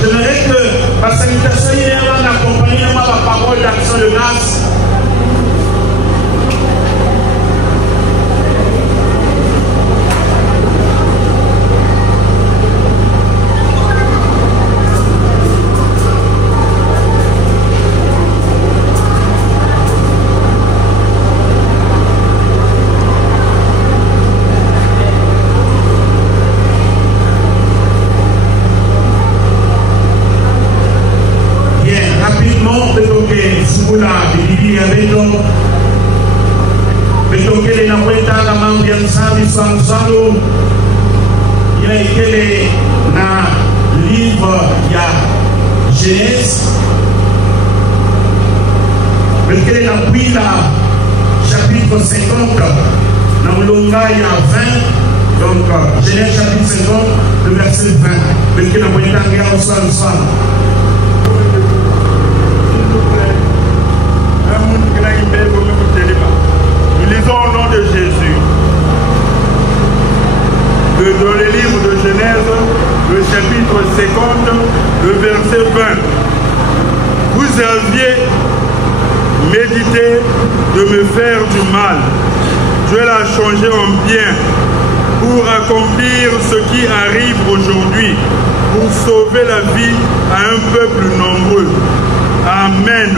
J'aimerais que ma salutation hier accompagne ma parole d'action de grâce. Il a été dans le livre de Genèse, il est dans le chapitre 50, dans le langage 20, donc Genèse chapitre 50, le verset 20, il est dans le nous lisons au nom de Jésus. Dans le livre de Genèse, le chapitre 50, le verset 20. Vous aviez médité de me faire du mal. Dieu l'a changé en bien pour accomplir ce qui arrive aujourd'hui, pour sauver la vie à un peuple nombreux. Amen.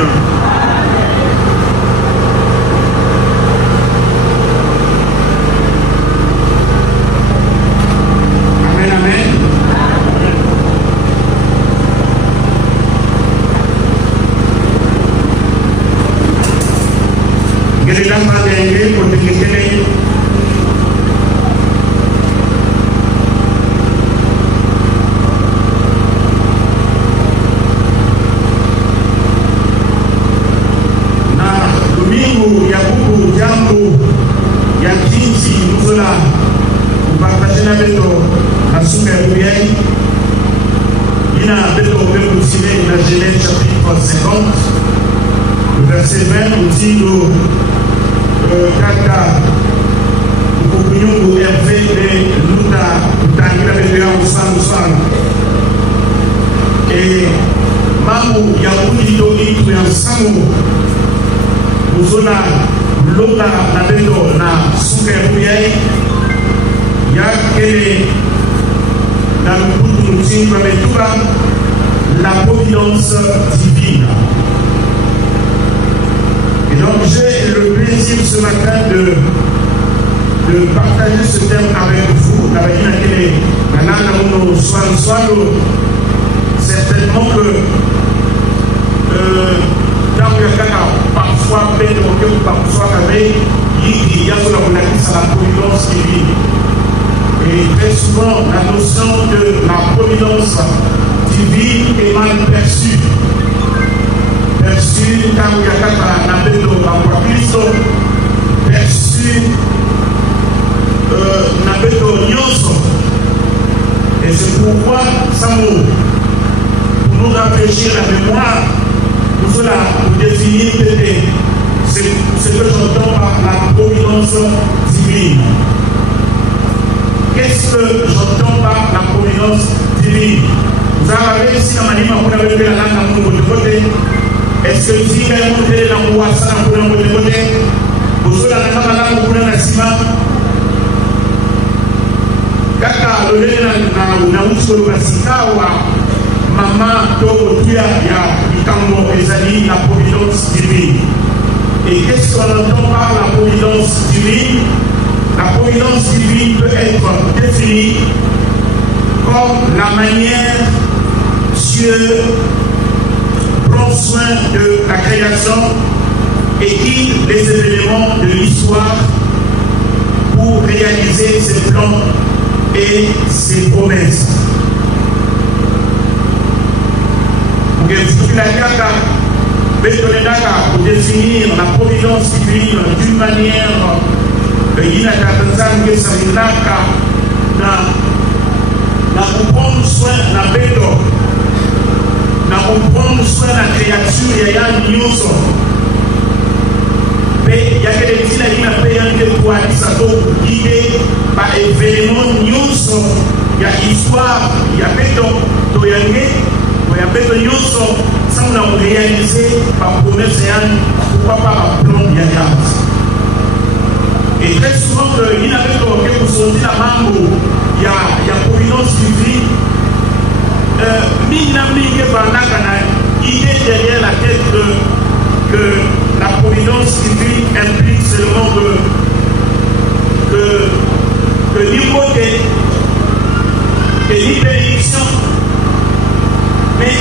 La providence divine. Et donc j'ai le plaisir ce matin de partager ce thème avec vous. Certainement que parfois il y a la providence divine. Et très souvent, la notion de la providence divine est mal perçue. Perçue, et c'est pourquoi, pour nous rafraîchir la mémoire, pour cela, pour définir ce que j'entends par la providence divine. Qu'est-ce que j'entends par la providence divine? Vous avez ici dans ma ligne, vous avez vu la langue de côté. Est-ce que si vous avez monté dans le WhatsApp, vous avez monté de côté? Vous avez la langue, vous avez la cima. Kaka, le lait na uso wa sikawa, maman, to tuya ya ikambo ezali la providence divine. Et qu'est-ce qu'on entend par la providence divine? La providence divine peut être définie comme la manière Dieu prend soin de la création et guide les événements de l'histoire pour réaliser ses plans et ses promesses. Pour définir la providence divine d'une manière comprendre soin la bédo, comprendre soin la créature et la nyoso. il y a que des petits qui n'ont pas eu pour aller guider par événements news. Il y a histoire, il y a béton, il y a béton news, ça on a réalisé par promesse pourquoi pas par plan de la. Et très souvent, il y a quelque chose de la mango, il y a providence divine. Il est derrière la tête que la providence divine implique seulement que l'hypothèse et l'hyperdiction. Mais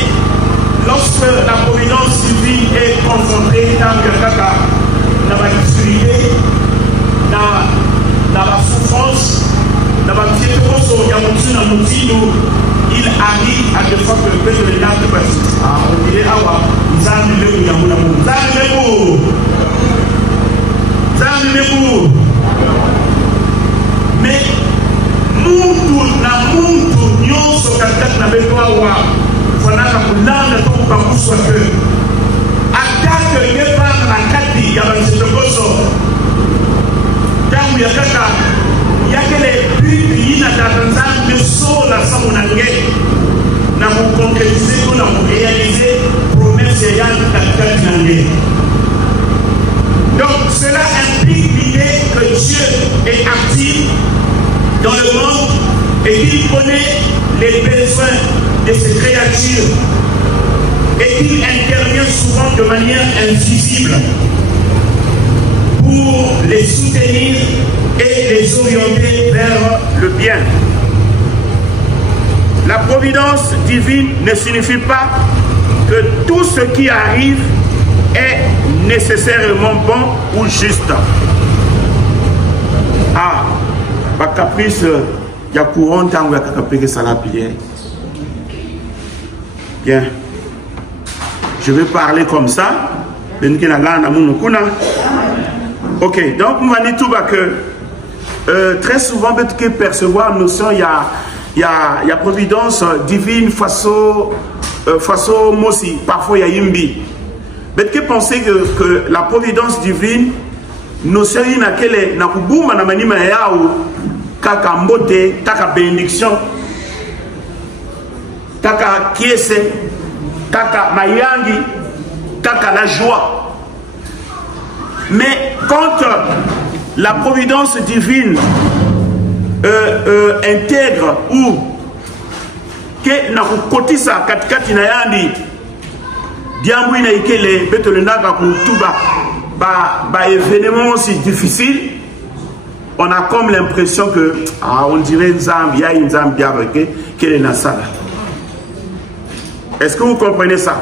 lorsque la providence divine est confrontée dans la difficulté, dans la souffrance, dans la difficulté, il arrive à des fois que le peuple de l'âme de on dirait Awa, mais Muntu nyonso katikati na beto awa fanaka kulanda to kubakuswa ke atake yebanga na kati ya banzetokoso tangu ya kaka yakele bibi ina tatanzangu sola samunange na kukonketize ko na kurealize promesse ya katikati nange. Donc cela implique l'idée que Dieu est actif dans le monde et qu'il connaît les besoins de ses créatures et qu'il intervient souvent de manière invisible pour les soutenir et les orienter vers le bien. La providence divine ne signifie pas que tout ce qui arrive est nécessairement bon ou juste. Ah, ma caprice, il y a courant tant que caprice à la prière. Bien, je vais parler comme ça. Ok, donc on va dire tout que très souvent, peut-être que percevoir notion, il y a providence divine façon mosi, parfois il y a yimbi. Peut-être que penser que la providence divine, notion in akele na kubuma na manima yao kaka mbote, taka bénédiction, taka kiese, taka mayangi, taka la joie. Mais quand la providence divine intègre ou que na kukotisa katikati na yandi diambu ina ikele beto le naga kutuba ba événement aussi difficile, on a comme l'impression que on dirait Zambia une Zambia qu'elle est dans ça. Est-ce que vous comprenez ça?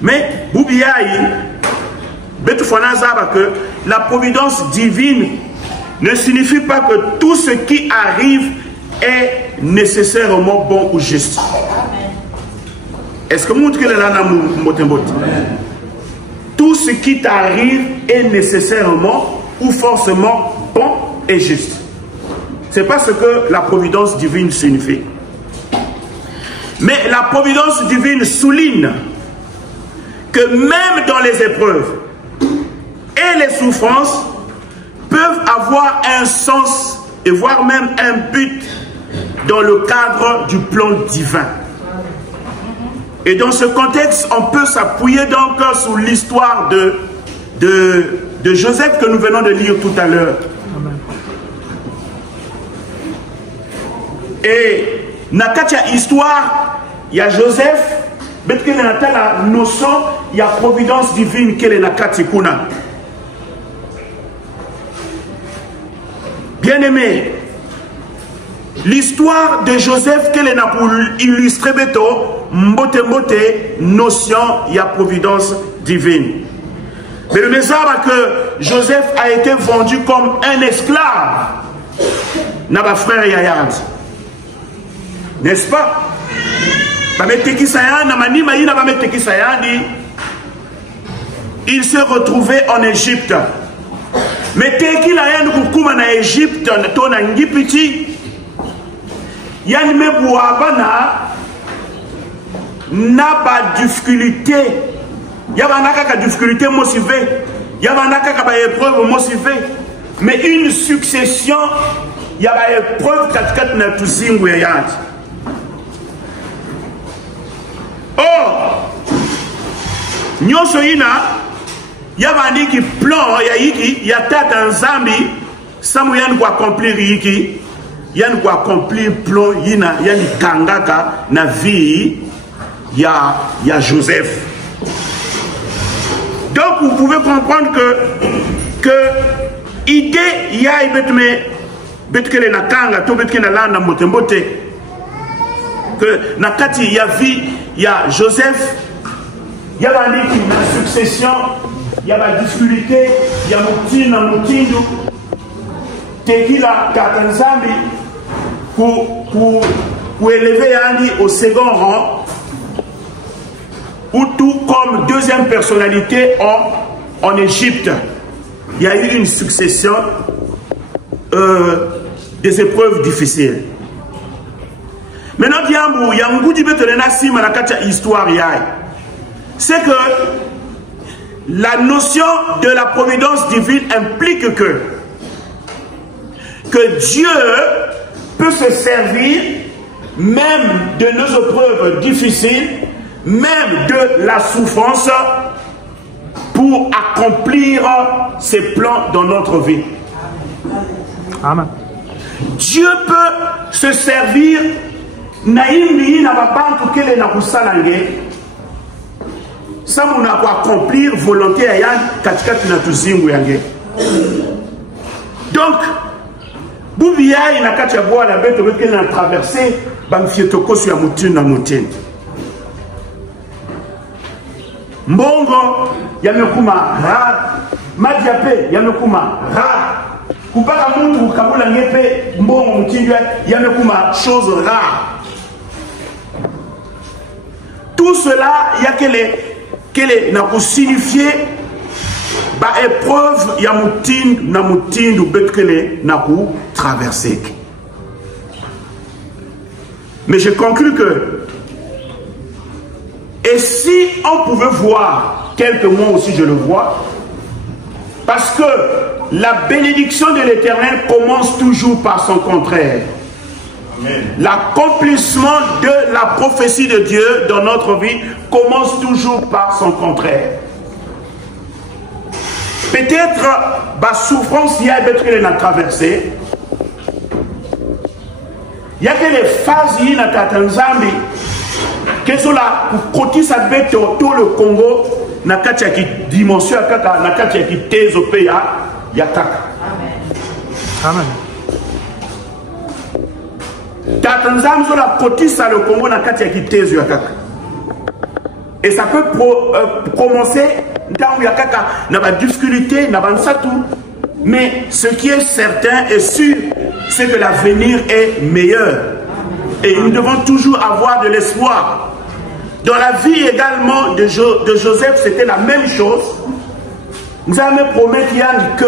Mais Boubiaï beto fona zaba que la providence divine ne signifie pas que tout ce qui arrive est nécessairement bon ou juste. Est-ce que vous montrez là dans tout ce qui t'arrive est nécessairement ou forcément bon et juste? C'est pas ce que la providence divine signifie. Mais la providence divine souligne que même dans les épreuves et les souffrances peuvent avoir un sens et voire même un but dans le cadre du plan divin. Et dans ce contexte, on peut s'appuyer donc sur l'histoire de Joseph que nous venons de lire tout à l'heure. Et dans cette histoire, il y a Joseph, mais il y a la notion, il y a providence divine qui est dans Katikuna. Bien-aimé, l'histoire de Joseph qu'elle est pour illustrer beto mbote notion il y a providence divine. Mais le message que Joseph a été vendu comme un esclave n'a pas frère Yayad, n'est-ce pas? Il s'est retrouvé en Égypte. Mais dès qu'il a eu en Égypte, il n'a pas de difficulté. Il y a pas de difficulté motivée. Il y a des épreuves motivées. Mais une succession, il y a des épreuves qui sont tous les gens. Or, nous sommes il y a des plans, il y a des Zambie, ça nous a accomplir il y a accomplir plan, il y a des kangaka na vie, il y a Joseph. Donc vous pouvez comprendre que idée il y a betkele na kanga to betkele na landa motembote que na kati il y a vie, il y a Joseph, il y a la succession, il y a la difficulté, il y a Moutindo, Tekila Katanzambi pour élever Andy au second rang, ou tout comme deuxième personnalité en Égypte. Il y a eu une succession des épreuves difficiles. Maintenant, il y a un goût de histoire. C'est que la notion de la providence divine implique que Dieu peut se servir même de nos épreuves difficiles, même de la souffrance, pour accomplir ses plans dans notre vie. Amen. Dieu peut se servir naïmi na babantu kele na kusalange samu na accomplir volonté ya yan katikati na tuzingu yange. Donc bubia ina kati ya boa la beto kele na traverser bamfietokoso ya mutini na mutini. Mbongo yamekuma ra madiape yamekuma ra kupaka muntu ukabula ngepe mbongo mutindwa yamekuma chose rare. Tout cela, il y a qu'elle est signifié par épreuve, il y a na moutin ou bête qu'elle n'a pas traversé. Mais je conclus que, et si on pouvait voir, quelques mois aussi je le vois, parce que la bénédiction de l'Éternel commence toujours par son contraire. L'accomplissement de la prophétie de Dieu dans notre vie commence toujours par son contraire. Peut-être la souffrance il y a qu'elle a traversé. Il y a que les phases qui sont en Zambie qui sont là pour côté ça bête tout le Congo na katia qui dimension kaka na katia qui thèse au pays ya kaka. Amen. Tatanzam sur la potisse à le Congo na katia qui thèse ya kaka. Et ça peut commencer dans ya kaka na ba difficulté na ba tout. Mais ce qui est certain et sûr, c'est que l'avenir est meilleur. Et nous devons toujours avoir de l'espoir. Dans la vie également de Joseph, c'était la même chose. Nous avons promis que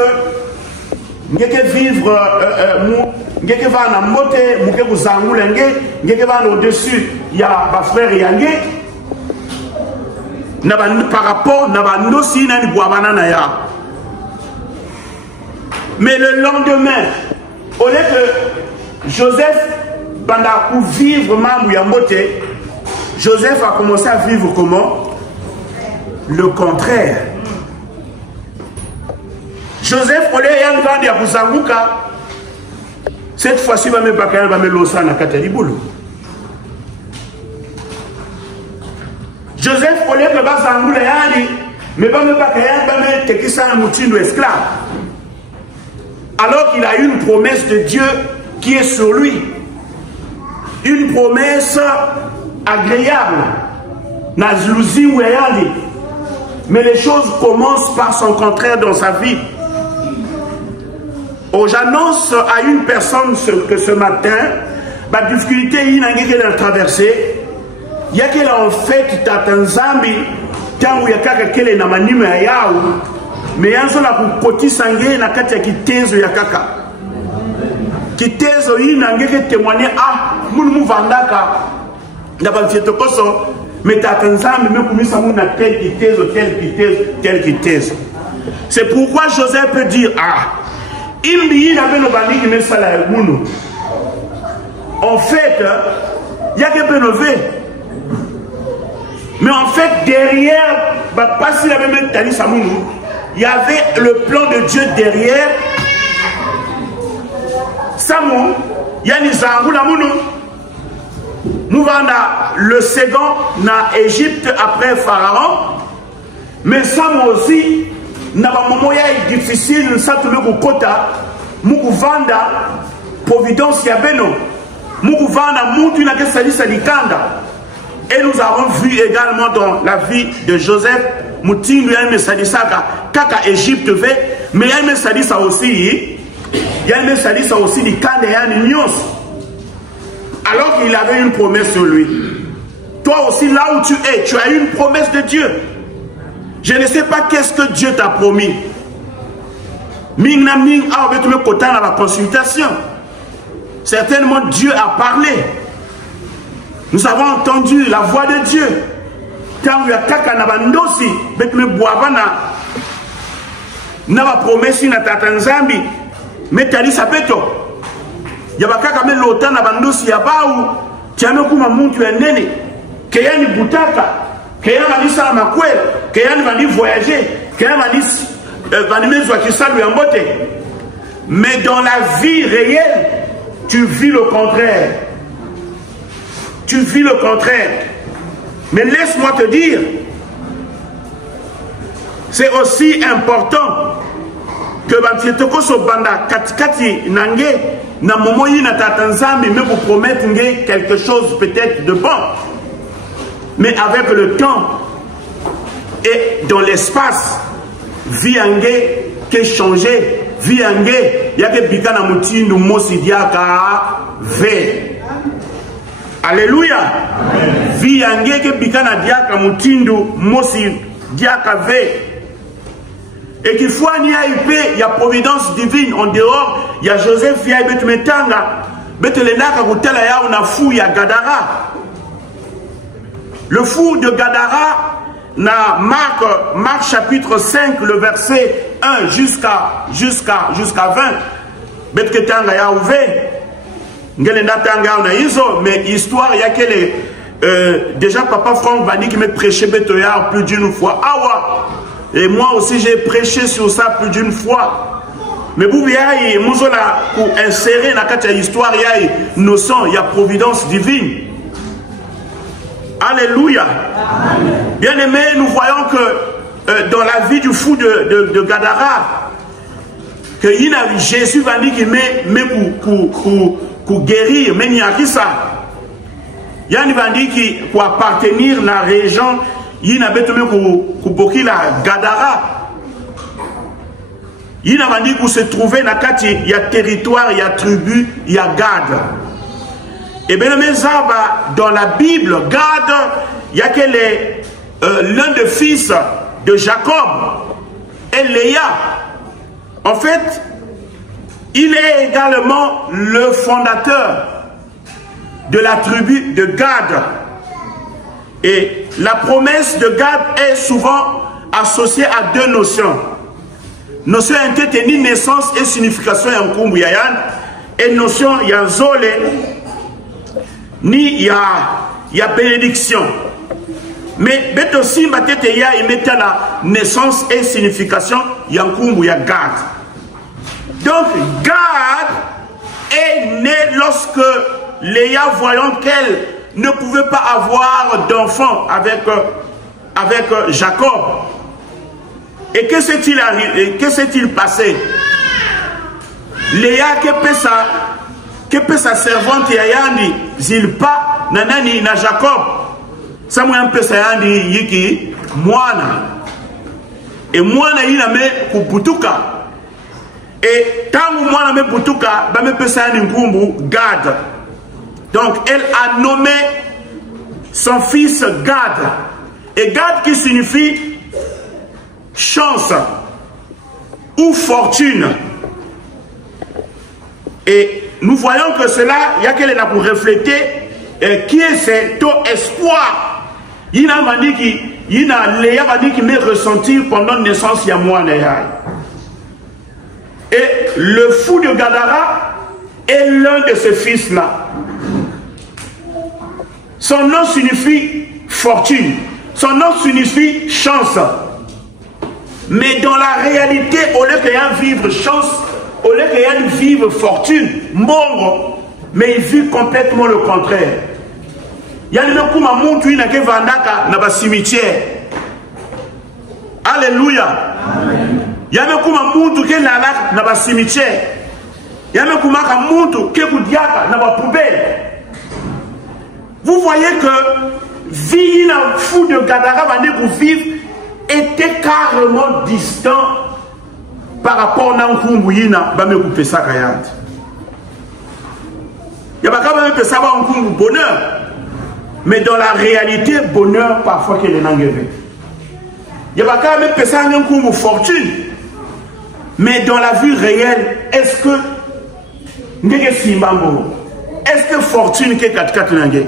nous allons vivre, nous allons vivre en motte, nous allons vivre au-dessus. Il y a ma frère Yangé. Par rapport à nos signes, mais le lendemain, au lieu que Joseph banda pour vivre mamou yambote, Joseph a commencé à vivre comment? Le contraire. Joseph, au lieu de yambote Kuzanguka, cette fois-ci, il va me losa na kataliboulou. Joseph, au lieu de Bazangoula yani, mais il va me tekisa moutindo esclave. Alors qu'il a une promesse de Dieu qui est sur lui. Une promesse agréable. Mais les choses commencent par son contraire dans sa vie. Oh, j'annonce à une personne que ce matin, la difficulté qu'elle a traversée, il y a qu'elle a en fait Tatanzambi, tant où il y a qu'elle est dans manime à Yahoo. Mais il y a un petit sanguin qui tèse ya kaka. Qui tèse qui témoigner ah moun vandaka. D'abord c'est mais t'as mais comme ça moun tel qui tèse tel qui tèse. C'est pourquoi Joseph peut dire, ah, en fait, il y a que Benové. Mais en fait, derrière, il y avait le plan de Dieu derrière. Samo, il y a nous allons le second na Égypte après Pharaon. Mais Samo aussi, na ba moment difficile, ça tout le kota, muku vanda providence ya beno, muku vanda mutu na kesalisa likanda. Et nous avons vu également dans la vie de Joseph, Moutindu ya mesadisaka kaka Égypte fait, mais ya mesadisa aussi, ya mesadisa aussi likanda ya nyos. Alors qu'il avait une promesse sur lui. Toi aussi, là où tu es, tu as une promesse de Dieu. Je ne sais pas qu'est-ce que Dieu t'a promis. Ming na ming a obetu me kota na la consultation. Certainement Dieu a parlé. Nous avons entendu la voix de Dieu. Quand il y a kaka na bandosi, bet me boavana na ba promesse na tatanzambi, metali sapeto. Yabakaka me lota na bandosi ya bau, tiame kuma muntu ya nene, ke yani butaka, ke yani valisa la makwele, ke yani vali voyager, ke yani vali mezwa kisalu ya mbote. Mais dans la vie réelle, tu vis le contraire. Tu vis le contraire. Mais laisse-moi te dire, c'est aussi important que Bantietoko Sobanda Katikati Nange, na momoyi na tatanzambi me vous promettre quelque chose peut-être de bon, mais avec le temps et dans l'espace, vie angé que changer, vie angé yake bikana mutindu mosi diaka ve. Alléluia. Vie angé que bikana diaka mutindu mosi diaka ve. Et qu'il faut n'y aller, il y a providence divine en dehors. Il y a Joseph, il y a Betmetanga, Betelenaka, Routela, il y a un fou, il y a Gadara. Le fou de Gadara, na Marc chapitre 5, le verset 1 jusqu'à 20. Betketanga, il y a ouvert. Ngelenatanga, on a iso, mais histoire, il y a déjà papa Franck Bani qui m'a prêché Betoya plus d'une fois. Awa. Et moi aussi j'ai prêché sur ça plus d'une fois. Mais vous voyez, nous pour insérer dans la histoire, il y a une notion, il y a providence divine. Alléluia. Bien aimé, nous voyons que dans la vie du fou de Gadara, que Jésus va dire qu'il met pour guérir, mais il n'y a que ça. Il va dire qu'il pour appartenir à la région. Il n'a pas de la Gadara. Il n'a pas dit qu'on se trouvait dans il y a territoire, il y a tribu, il y a Gad. Et bien, dans la Bible, Gad, il y a l'un des fils de Jacob et Léa. En fait, il est également le fondateur de la tribu de Gad. Et la promesse de Gad est souvent associée à deux notions. Notion ni naissance et signification en Kumbuyayan. Et notion Yanzole ni ya bénédiction. Mais aussi Bateteya il met la naissance et signification Yankumbu ya Gad. Donc Gad est né lorsque Léa, voyant qu'elle ne pouvait pas avoir d'enfant avec Jacob. Et que s'est-il arrivé? Que s'est-il passé? Léa que peut sa servante Yayandi Zilpa nanani na Jacob. Ça m'a un peu ça yandi yiki moana. Et moana il a mis kuputuka. Et tant que moana me putuka, ba me peut ça yandi nkumbu Gad. Donc elle a nommé son fils Gad. Et Gad qui signifie chance ou fortune. Et nous voyons que cela, il y a qu'elle est là pour refléter qui est cet espoir. Il y a Léa qui m'est ressenti pendant la naissance, il y a moi. Et le fou de Gadara est l'un de ces fils-là. Son nom signifie fortune. Son nom signifie chance. Mais dans la réalité, au lieu qu'il y ait vivre chance, au lieu qu'il y ait vivre fortune, membre, mais il vit complètement le contraire. Il y a une cimetière. Alléluia. Il y a un cimetière. Il y a un poubelle. Vous voyez que vie d'un fou de Gadara pour vivre était carrément distant par rapport à Nkunguina. Il y a pas même ça va en bonheur. Mais dans la réalité, bonheur parfois qu'il est n'engagé. Il y a pas même ça en fortune. Mais dans la vie réelle, est-ce que fortune qui est 4 langues?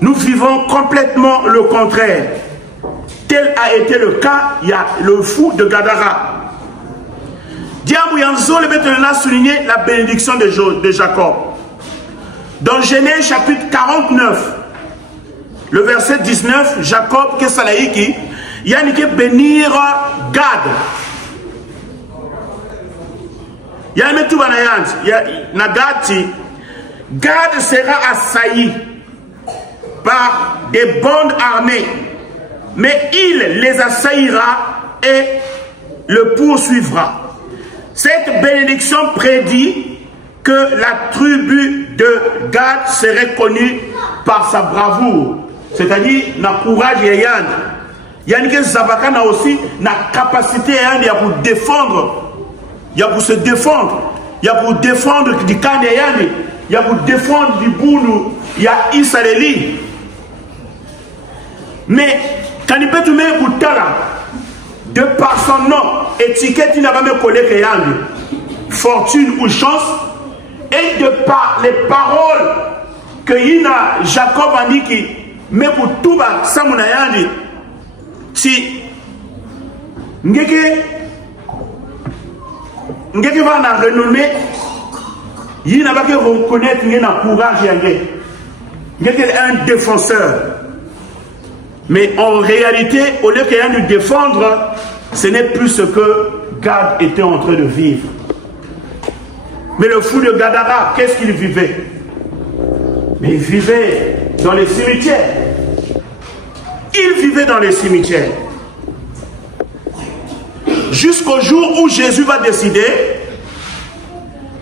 Nous vivons complètement le contraire. Tel a été le cas, il y a le fou de Gadara. Diable Yanzo le maintenant a souligné la bénédiction de Jacob. Dans Genèse chapitre 49, le verset 19, Jacob, qu'est-ce que ça dit? Il y a une bénir Gad. Il y a une tout Gad sera assailli par des bandes armées, mais il les assaillira et le poursuivra. Cette bénédiction prédit que la tribu de Gad serait connue par sa bravoure, c'est-à-dire na courage et yann. Yannick Zabaka n'a aussi la capacité de pour défendre, il y a pour se défendre, il y a pour défendre du Kandéyane, il y a pour défendre du Boulou, il y a Israéli. Mais quand il peut tout mettre pour talent, de par son nom, étiquette, il n'a pas même collé que fortune ou chance, et de par les paroles que Jacob a dit, mais pour tout bas, ça mon ayandi, si ngeke va na renommé, il n'a pas que reconnaître qu'il y a un courage, il y a un défenseur. Mais en réalité, au lieu qu'il y ait à nous défendre, ce n'est plus ce que Gad était en train de vivre. Mais le fou de Gadara, qu'est-ce qu'il vivait? Mais il vivait dans les cimetières. Il vivait dans les cimetières. Jusqu'au jour où Jésus va décider,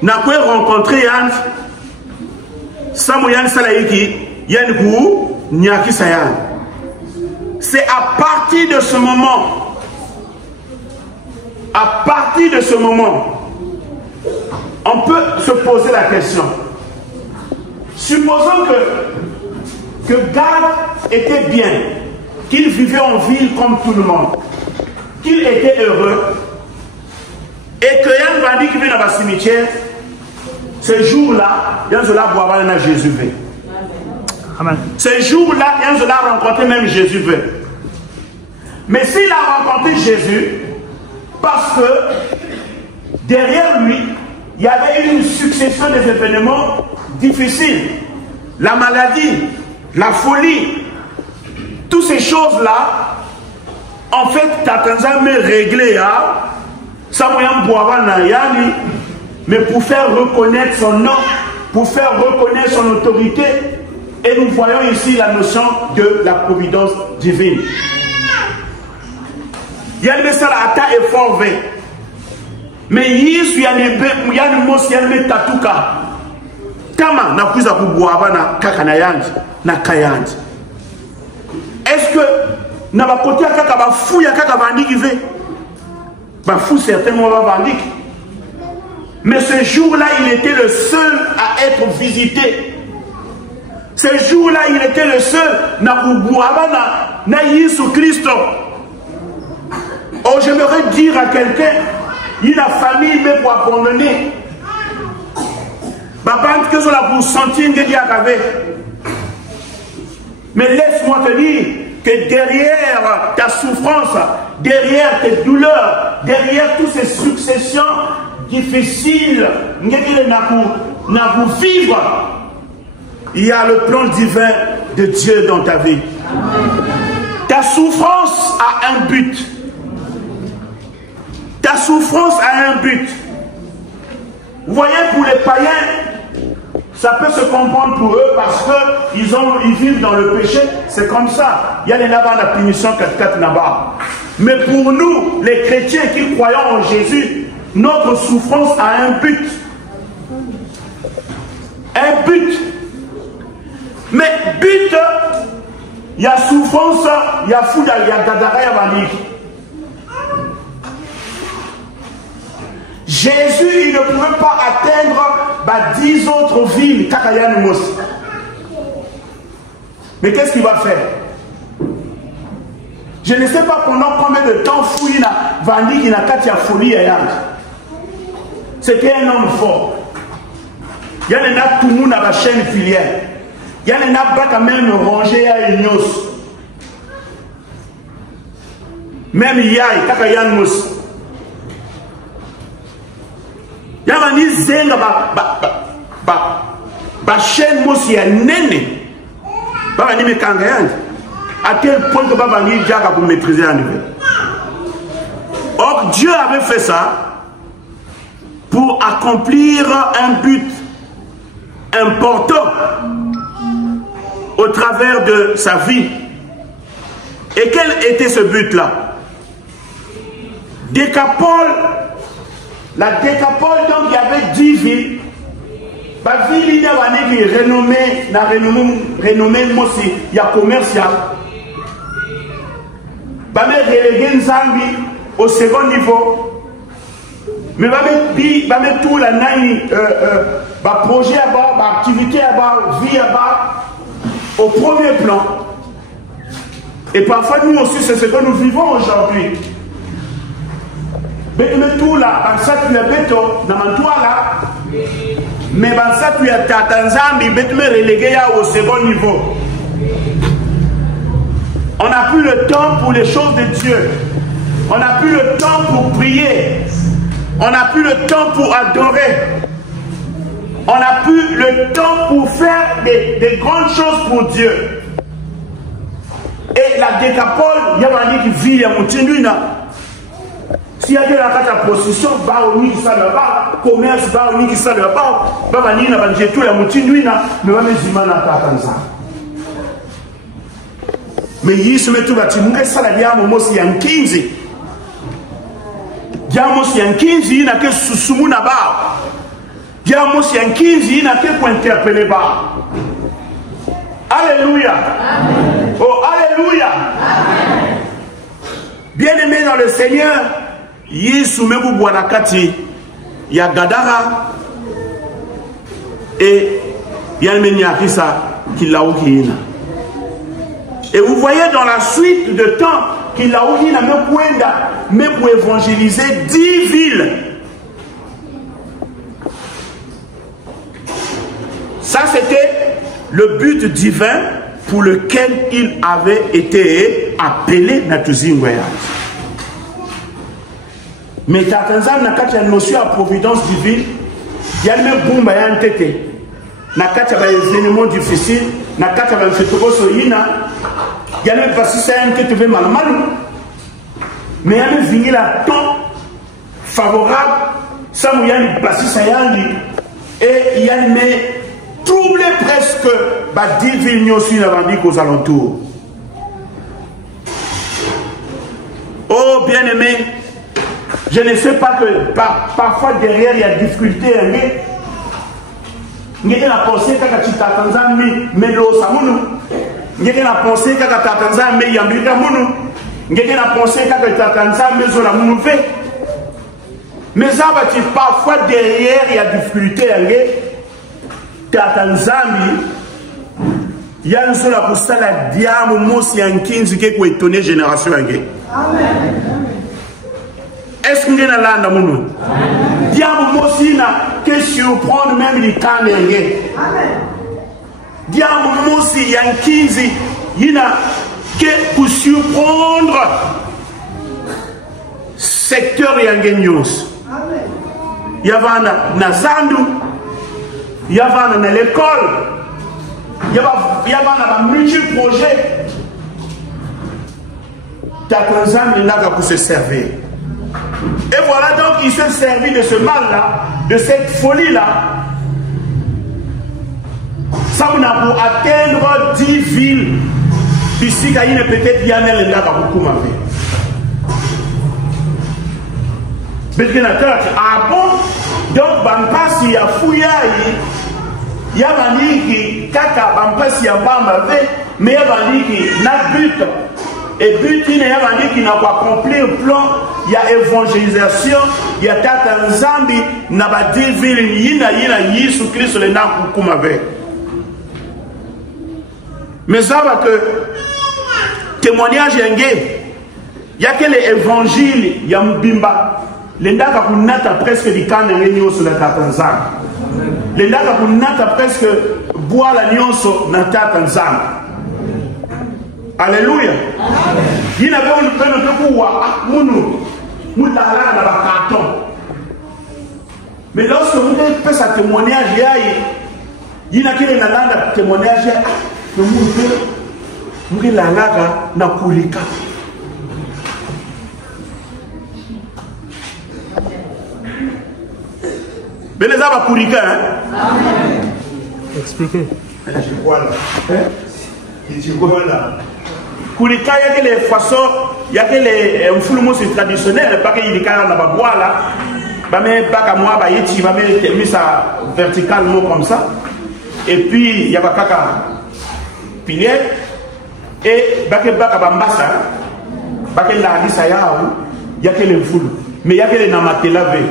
n'a pas rencontré Yann, Samoyan Salaïki, Yann Gou, Nyaki Sayan. C'est à partir de ce moment, on peut se poser la question. Supposons que Gad était bien, qu'il vivait en ville comme tout le monde, qu'il était heureux, et que Yann va dire qu'il vient dans le cimetière, ce jour-là, Yann va boire dans Jésus. Amen. Ce jour-là, Yann a rencontré même Jésus. Mais s'il a rencontré Jésus, parce que derrière lui, il y avait une succession des événements difficiles. La maladie, la folie, toutes ces choses-là, en fait, Tatanza me réglé à Samoyan Boavanayani, mais pour faire reconnaître son nom, pour faire reconnaître son autorité. Et nous voyons ici la notion de la providence divine. Il y a le message à ta effort V. Mais il y a un mot qui est tatuka. Kama na kuza kubuaba na kakanayandi na kayandi. Est-ce que na ba côté kaka ba fou ya kaka bandiki ve? Ba fou certainement ba bandiki. Mais ce jour-là, il était le seul à être visité. Ce jour-là, il était le seul na Jésus Christ. Oh, j'aimerais dire à quelqu'un, il a famille mais pour abandonner. Que cela pour sentir que Dieu avait. Mais laisse-moi te dire que derrière ta souffrance, derrière tes douleurs, derrière toutes ces successions difficiles, vivre, il y a le plan divin de Dieu dans ta vie. Ta souffrance a un but. Ta souffrance a un but. Vous voyez, pour les païens, ça peut se comprendre pour eux parce qu'ils vivent dans le péché. C'est comme ça. Il y a les là-bas la punition 4-4 là-bas. Mais pour nous, les chrétiens qui croyons en Jésus, notre souffrance a un but. Un but. Mais but, il y a souffrance, il y a fouda, il y a gadara, il y a vanille. Jésus, il ne pouvait pas atteindre 10 autres villes. Mais qu'est-ce qu'il va faire? Je ne sais pas pendant combien de temps fouille na vanille qui n'a qu'à tirer folie et yang. C'était un homme fort. Il y a des tout le monde à la chaîne filière. Il y a des nappes quand même rangés à Ignos. Même Yaï, Kakayan Mouss. Il y a des zenga ba chaîne Mouss, il y a néné. Ba ni me kangayan. À quel point que Baba ni Diaga pour maîtriser un niveau. Or, Dieu avait fait ça pour accomplir un but important au travers de sa vie. Et quel était ce but-là? Décapole, la Décapole, donc il y avait 10 villes. La ville, il y a renommée Mossi, il y a commercial. Il y a relégué Nzambi au second niveau. Mais il y a tout la projet à bas, activité à bas, vie à bas, au premier plan. Et parfois nous aussi, c'est ce que nous vivons aujourd'hui. Mais tout là, ça tu as béton, dans toi là, mais ça tu as Tanzanie, mais tu es relégué au second niveau. On n'a plus le temps pour les choses de Dieu. On n'a plus le temps pour prier. On n'a plus le temps pour adorer. On n'a plus le temps pour faire des grandes choses pour Dieu. Et la Décapole, il y a un qui vit à Moutinduina. S'il y a la procession, va au nid qui s'en là-bas, commerce, va au nid qui s'en là-bas, va venir à manger tout la Moutinduina, mais va me dire à ça. Mais il se met tout bâti, mon gars, ça la diamo, moi, c'est un 15. Diamo, c'est un 15, il n'a que sous na bas. Diamo, c'est un 15, il n'a que pour interpeller bas. Alléluia. Amen. Oh, Alléluia. Amen. Bien-aimé dans le Seigneur, il soumet pour Boanakati, il y a Gadara et il y a le Méniakisa qui l'a oublié. Et vous voyez dans la suite de temps qu'il a oublié même pour évangéliser 10 villes. Ça, c'était le but divin pour lequel il avait été appelé Natuzingwaya. Mais Tatanzam n'a qu'à notion à providence divine, il y a même boum à un tété. N'a qu'à des éléments difficiles, n'a qu'à des fétobos yina, il y a même pas si c'est un tété mal mal. Mais il y a même venu la temps favorable, ça il y a une place et il y a même troublé presque 10 villes aux alentours. Oh bien-aimé, je ne sais pas que parfois derrière il y a difficulté. Il y a la pensée que tu t'attends mais l'eau samunu. Il y a la pensée que tu t'attends mais yambika munu. Il y a la pensée que tu t'attends mais zola munu fait. Mais ça va parfois derrière il y a difficulté. Tatanzambi, il y a une seule pour ça la diable, moi c'est un 15 qui peut étonner génération. Amen. Est-ce qu'il y a un land à mon diable, moi aussi, que surprendre même les caméras. Diable, moi aussi, il y a un 15 qui pour surprendre secteur yange nyonso. Yavana na zandu, yavana na l'école, yavana na multi-projet. Tatanzam n'a qu'à se servir. Et voilà donc il s'est servi de ce mal-là, de cette folie-là. Ça on a pour atteindre 10 villes. Ici, il y a peut-être Yanel n'a qu'à beaucoup m'avoir. Ah bon? Donc, Bampasi y a fouillé, il y a qui kaka Bampasi y a pas mauvais, mais il y a qui n'a but. Et but, il y a qui n'a pas accompli le plan, il y a évangélisation, il y a tata Nzambi, n'a pas dit ville, yina Jésus Christ le n'a pas mauvais. Mais ça va que témoignage il y a que l'évangile, il y a Mbimba. L'endaka kunata presque du can et nyonso na tatanzanga. L'endaka kunata presque boire la nyonso na tatanzanga. Alléluia. Il n'a pas eu le temps de pouvoir moulala na carton. Mais lorsque vous faites sa témoignage, il n'a qu'une landa témoignage, vous la laga na kulika. Mais les arbres pourriques, hein? Expliquez. Je vois là. Je vois là. Kurika, il y a que les façons, il y a que les foulumos traditionnels, pas qu'il y a des cas là-bas, là. Bah, mais pas qu'à moi, bah, il va mettre ça verticalement comme ça. Et puis, il y a pas qu'à pilier. Et, bah, que bah, qu'à bambassa, bah, que la lisa ya, il y a que les foules. Mais il y a que les namatelavé.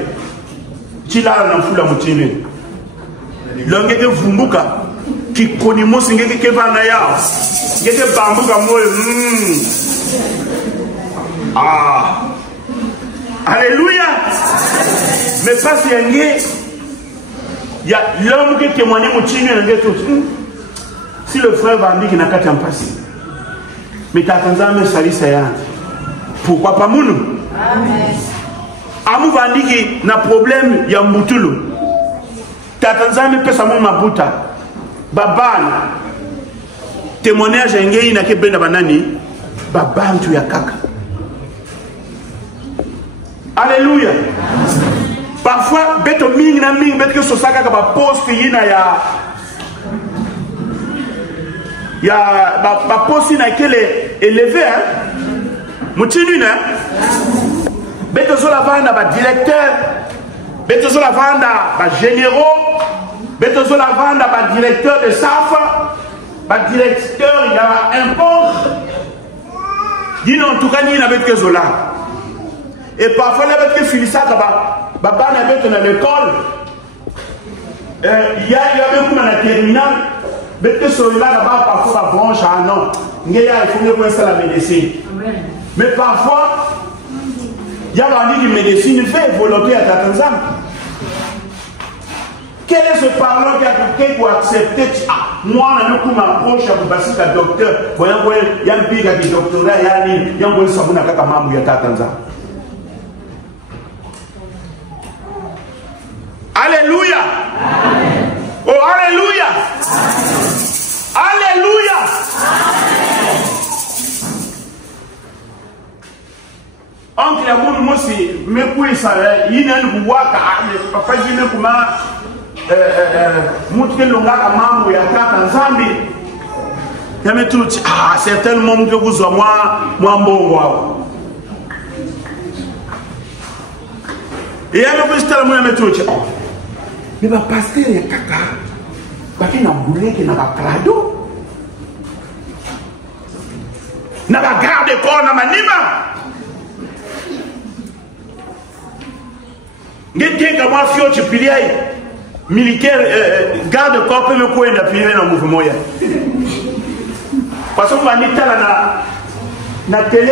Chila na fula mutine longeke vumbuka kikonimo singeke kevana yao ngeke bambuka moyo alléluia. Mais pas si il y a l'homme qui témoigne mutine si le frère va dire qu'il n'a qu'à t'en passer mais t'attends mais ça ça pourquoi pas mounou. Amen. Amu vandiki na problème ya mbutulu. Tatanzami pesa mu mabuta. Babana. Témoignage ngei na kebenda banani. Babantu ya kaka. Alléluia. Parfois beto mingi na mingi beto sosaka ka ba poste yina ba poste na kele élevé hein. Mutinu na beto la vanda ba directeur, beto la vanda ba généraux, beto la vanda ba directeur de SAF, ba directeur il y a un poste. Dis en tout cas ni na beto zola. Et parfois la beto filisa ba bana beto na l'école. Il y a même comme la terminale, beto zola là-bas parfois la branche ah non, il faut que ça la médecine. Mais parfois il y a un livre de médecine fait volontaire à Tatanzam. Quel est ce parlant qui a coupé pour accepter moi, je m'approche pour passer à docteur. Il y a un pays qui a doctorat, il y a un peu de sabon à Kakamam ou à Tatanzam. Alléluia. Oh, Alléluia. Alléluia. Oncle Amour Moussi, mais pour ça, il y a un waka, papa dit comment montrer le gars à Mambo et à Tanzambie. Il y a tout, certainement que vous soyez moi bon. Et il y a un peu de temps, il y a tout. Mais le pasteur, il y a caca, il y a un boulet qui n'a pas crado. Il n'a pas gardé corps dans ma nima. Quelqu'un moi fio tu pilier militaire garde corps peut me couper d'appuyer dans le mouvement ya parce qu'on va ni tala na télé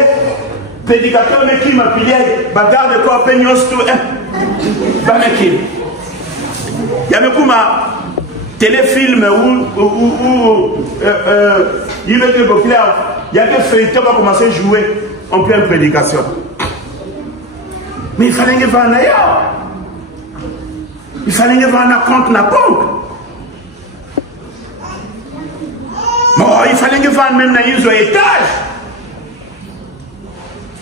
prédicateur mais qui m'a pilier ba garde corps peut nous tout ba meki ya me kuma téléfilm ou il veut que populaire il y a que feuilleton va commencer à jouer en pleine prédication. Mais il fallait que vendre ailleurs. Il fallait que vendre compte la banque. Bon, il fallait que vendre même dans un étage.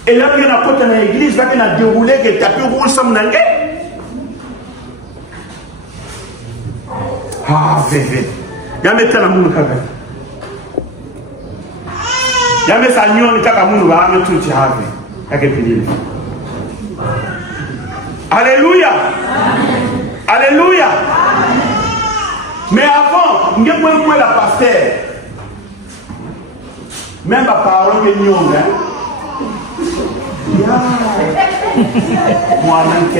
Et là, il y a un côté dans l'église, là, il y a déroulé, que tapis rouge comme dans le. Ah, bébé. Il y a mis ça dans le monde. Il y a mis ça dans le monde, il y a mis ça dans le monde. Alléluia. Alléluia. Mais avant, il y a un la pasteur. Même la parole que nous avons. Moi, je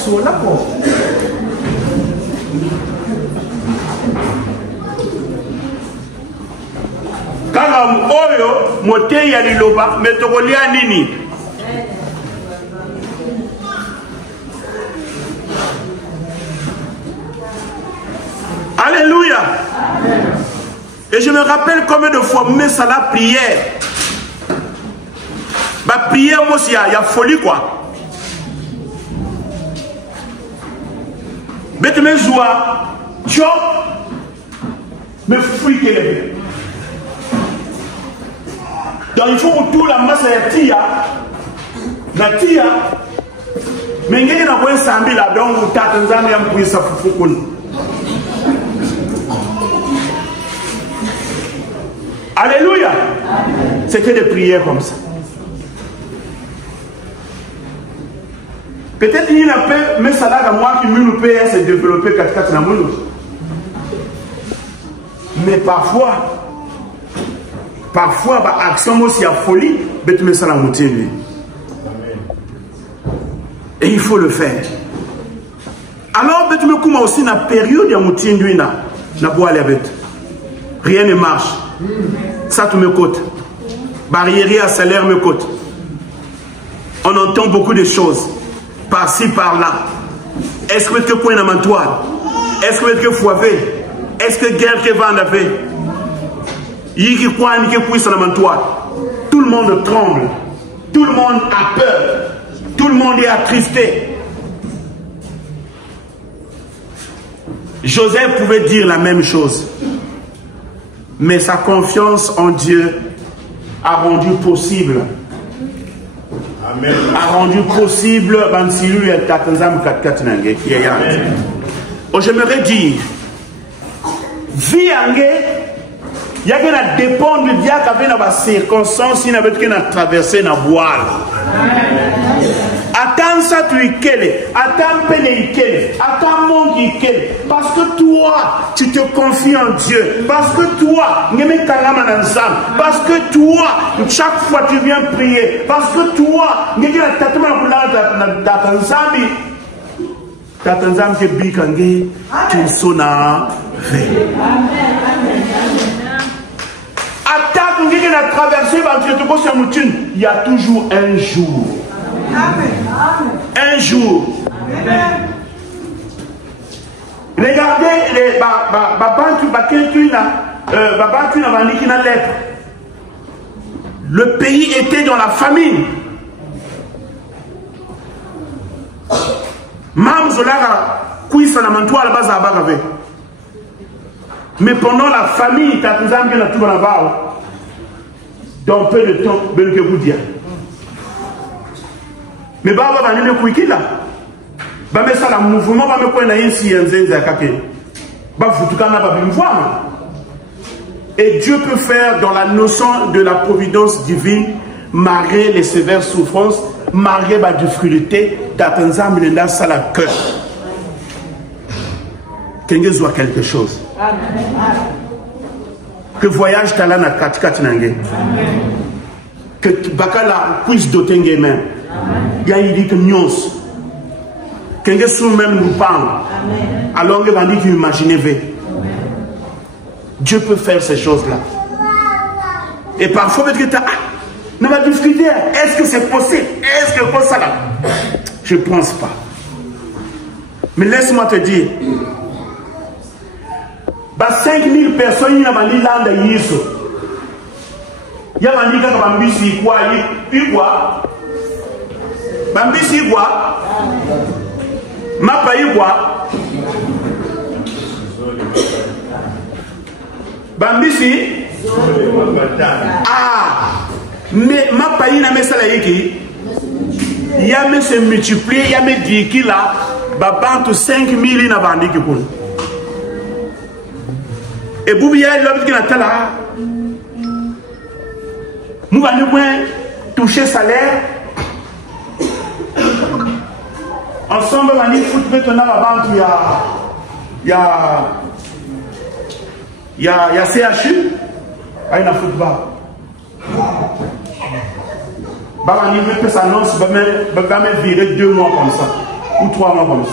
suis vraiment. Kama oyo mote ya liloba metokolia nini? Alléluia. Et je me rappelle combien de fois mais ça la prière. Bah prière moi aussi il y a folie quoi. Mais tu me joie, chop, me fouille qu'elle est. Donc il faut autour la masse ya tia, la tia, mais ngeke na kwa sambi la donc utata nzambe ya mpuisa fufukuni. Alléluia. C'était des prières comme ça. Peut-être qu'il y a un peu, mais ça là, moi qui me peut se développer 4-4 dans mon. Mais parfois, bah, action aussi à folie, mais tu mets ça dans mon télé. Et il faut le faire. Alors, tu me commences aussi dans la période de mon télé, na bois avec. Rien ne marche. Ça, tu me côte. Barrière à salaire me côte. On entend beaucoup de choses. Par-ci, par-là. Est-ce que tu es dans toile? Est-ce que tu es foivé? Est-ce que guerre te vend à fait? Tout le monde tremble. Tout le monde a peur. Tout le monde est attristé. Joseph pouvait dire la même chose. Mais sa confiance en Dieu a rendu possible. Amen. A rendu possible. Oh, j'aimerais dire, vie il y a qui dépend du diable qui a circonstances, il y a qui a traversé la voile. Attends ça tu es quel, attends peine quel, attends mon quel, parce que toi tu te confies en Dieu, parce que toi parce que toi chaque fois tu viens prier, parce que toi il y a toujours un jour. Un jour. Regardez les le pays était dans la famine. Mais pendant la famine, dans peu de temps, ben que vous dire. Mais baba va ne kuiki là. Ba me ça la mouvement va me ko na insi nzenza kake. Ba futuka na ba bimvama. Et Dieu peut faire dans la notion de la providence divine malgré les sévères souffrances, malgré la difficulté, d'attendre là ça la cœur. Qu'elle soit quelque chose. Que voyage tala na katikati nange. Que bakala puisse doter même. Il y a dit que nyons. Qu'elle soit même nous parle. Alors que va dire qu'il imagine. Dieu peut faire ces choses-là. Et parfois peut-être que on va discuter. Est-ce que c'est possible? Est-ce que c'est ça là? Je ne pense pas. Mais laisse-moi te dire. 5000 personnes qui ont dit là. ya bandika ka bambisi kwa igwa bambisi igwa mapa igwa bambisi mais mapa ina mesala yiki ya me se multiplier ya me diki la babantu 5000 na bandiki kun et boubi ya l'homme qui na tala nous allons toucher salaire ensemble on va foot maintenant la banque il y a CHU il y a football bah on y met ça annonce va me virer 2 mois comme ça ou 3 mois comme ça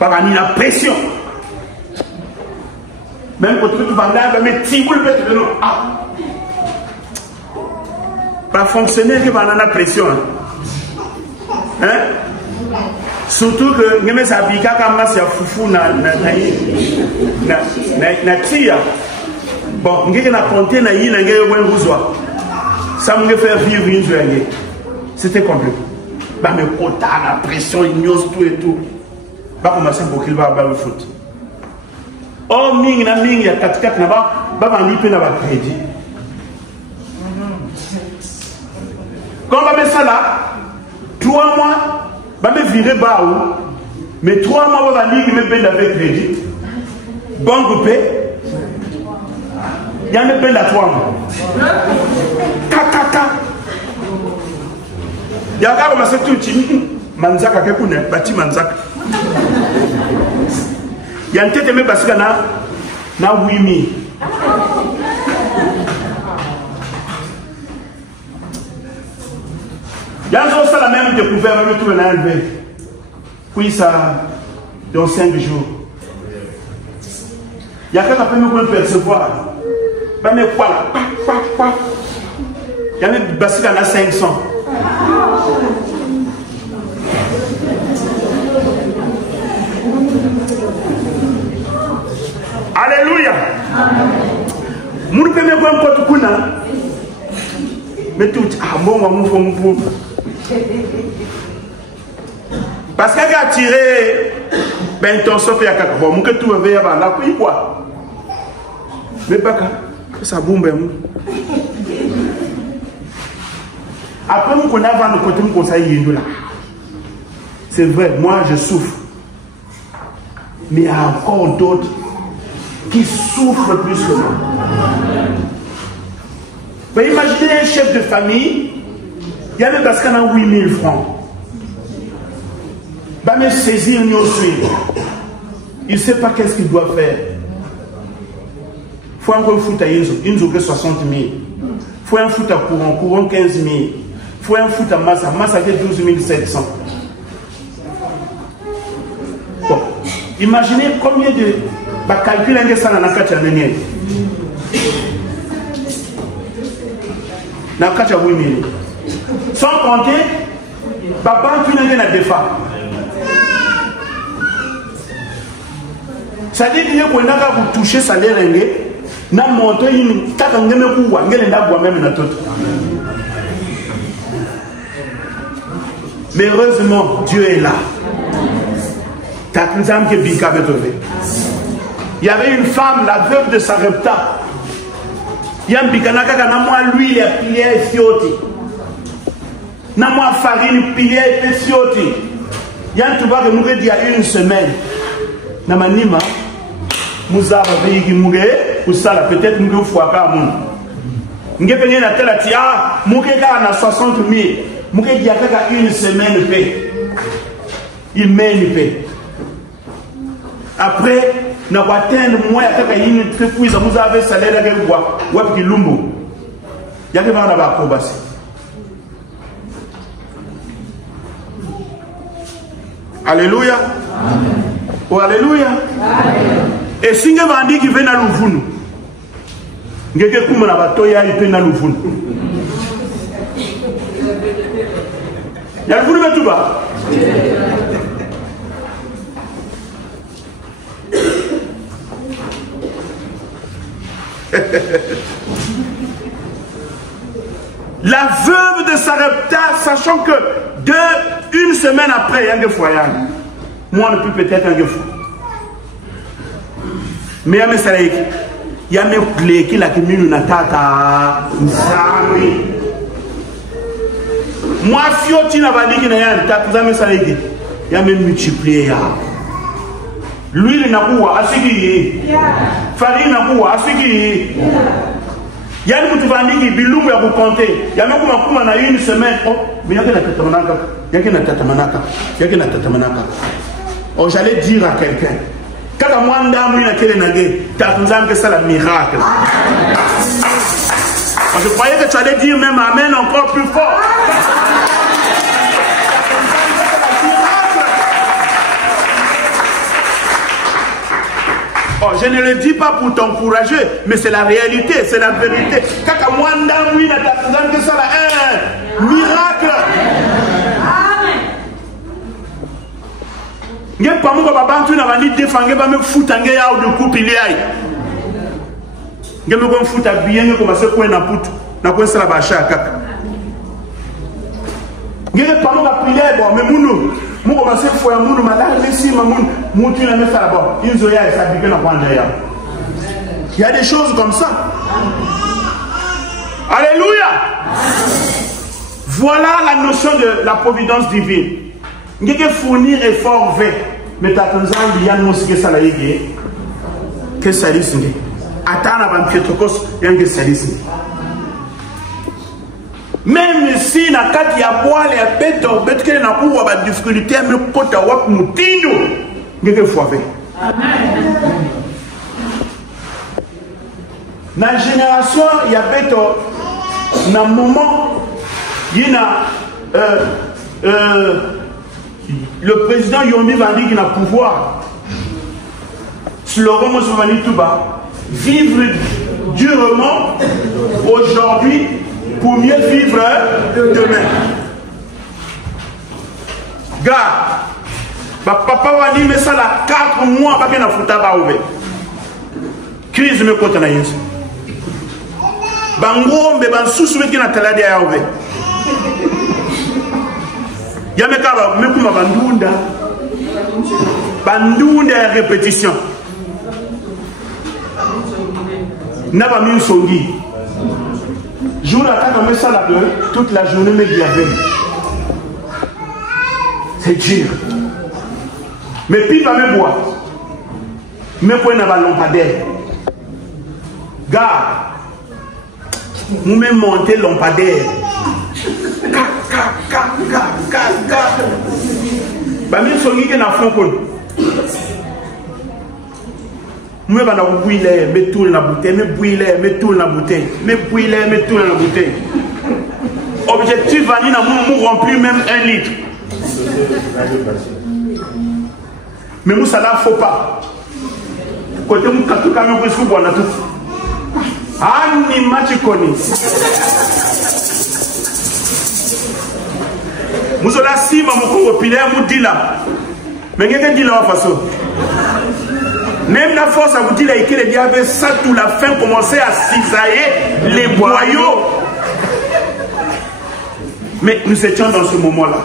bah on y la pression même quand tu vas là va mettre tiboule bête de nous pas fonctionner qui va dans la pression hein surtout que nous ça bika comme ça foufou na tia bon ngeke na compter na yi na ngeke bon buzwa ça me faire vivre une journée c'était compliqué bah mais autant la pression ignos tout et tout bah commencer pour qu'il va le foot oh ming na ming ya 4 na ba vandi pe na ba crédit quand on va mettre ça là 3 mois va me virer bas mais 3 mois va venir me payer avec crédit banque paie il y a me paye à 3 mois kaka il y a comme ça tout petit manzaka ke kuna bati manzaka il y a une tête me parce que na 8000 il y a ça la même découvert même tout le enlevé puis ça dans 5 jours il y a quelqu'un qui peut me percevoir bah mais quoi il y a même parce qu'il y en a 500 alléluia mon premier point pour tout mais tout bon mon fond parce qu'il a tiré ben ton sauf il y a quelque chose que tout avait avant là puis quoi mais pas que ça bombe après nous qu'on a avant le côté nous conseil là c'est vrai moi je souffre mais il y a encore d'autres qui souffrent plus que moi. Vous imaginez un chef de famille, il y a même parce qu'on a 8000 francs. Il va me saisir une il ne sait pas qu'est-ce qu'il doit faire. Il faut encore foutre à une 60 000. Il faut un foot à courant 15 000. Il faut un foot à massa 12 700. Bon, imaginez combien de... Bah, calculer ça dans la carte à l'année. Dans la carte à 8000. Sans compter, papa, tu n'as pas de femmes. Ça dit que vous avez touché ça l'air, n'a monté une carte en gamme pour vous, même dans tout. Mais heureusement, Dieu est là. T'as une âme qui est bien avec toi. Il y avait une femme, la veuve de Sarepta. Il y a un bikanaka qui a l'huile et pilier et fioti. Il y a une farine, pilier et fioti. Il y a un tuba qui mourait il y a 1 semaine. Il y a un nima. Moussa va veiller qui mourait. Ou ça, peut-être mourir au foie car moun. Il y a un tel à tia. Mourir car on a 60 000. Mourir il y a 1 semaine paix. Il mène paix. Après, na watende moya kaka yini tekuiza muzabe salaire ke kwa wapi lumbu yake bana ba ko basi alléluia oh alléluia et singe bandi ki vena luvunu ngeke kuma na batoya ipena luvunu ya luvunu betuba la veuve de Sarepta, sachant que une semaine après, il y a un foyer. Moi, on ne peut peut-être un foyer. Mais il y a mes clés qui la commune natata. Moi, Fioti n'a pas dit qu'il y a un tas de il y a même multiplié. L'huile n'a pas à ce qui farine n'a pas à ce qui il y a une boutique qui bilou à vous compter. Il y a même comme a une semaine. Oh, mais il y a que la tatamanaka. Oh, j'allais dire à quelqu'un. Quand moi, c'est la miracle. Je croyais que tu allais dire même amen encore plus fort. Oh, je ne le dis pas pour t'encourager, mais c'est la réalité, c'est la vérité. Quand moi, c'est un miracle. Il y a pas de gens qui ont défendu me fout en guerre de coupe il y a. Il y a me fout à bien comme ça pour na put na quoi ça la bacha kaka. Il y a pas de prière bon mais mounou moi commencer foi mounou malade mais si mounou tu na me ça là-bas ils ont ya ça bique na prendre ya. Il y a des choses comme ça. Alléluia. Voilà la notion de la providence divine. Il y a fournir effort vers mais t'attends il y a nous que ça la yé que ça lisse attends avant que tu causes il y a que ça lisse même si na kati ya boile ya bête que na pour ba difficulté mais kota wa mutino il y a que faut avec na génération il y a bête na moment il y a le président Yombi Vandi qui a pouvoir. Slogan Mosovani Touba. Vivre durement aujourd'hui pour mieux vivre demain. Gars, papa Wani met ça là 4 mois parce qu'il a foutu à ouvert. Crise me côté na yesu. Bango mbe ban sous qui na taladi à ouvert. Yamekaba mekuma bandunda ya répétition naba min songi jour à temps mais ça là toute la journée me diable c'est dur mais puis va me boire me point na ba lampadaire gars nous me monter lampadaire bami songi ke na fond kon moi bana bouiller me tourne la bouteille me bouiller me tourne la bouteille me bouiller me tourne la bouteille objectif vanille na mou remplir même 1 litre mais mou ça là faut pas côté mou katuka me ko sou bona tout ani match koni Mouzola Sima Mouko Pilaire Moudila. Mais qu'est-ce qu'il dit là en façon? Même la force à vous dire que les diables, ça tout la fin commençait à cisailler les boyaux. Mais nous étions dans ce moment-là.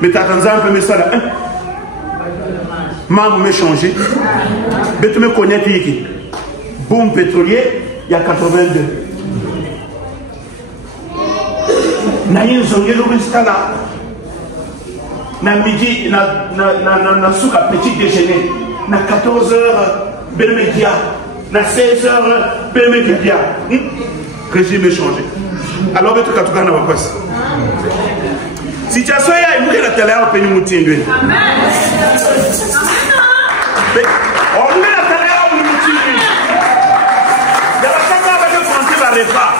Mais t'as un peu ça là. Maman m'a changé. Mais tu me connais qui? Boom pétrolier, il y a 82. Na yin zonge lo restana na midi na souka petit déjeuner na 14h belmedia na 16h belmedia régime changé alors beto katuka na wakwasi situation ya imuke na tele au peni mutindwe amen on met la tele au mutindwe ya bakaka ba de français ba repas.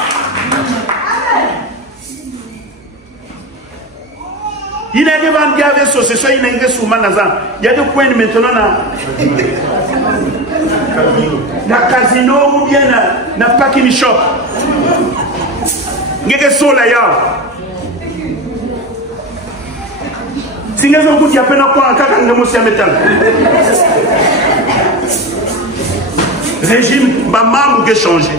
Il y a des gens qui avaient ce soir, il y a des gens il y a des coins maintenant na casino ou bien na parking shop. Il y a des gens là. Si vous avez un coup de peine à quoi, régime, maman, vous avez changé.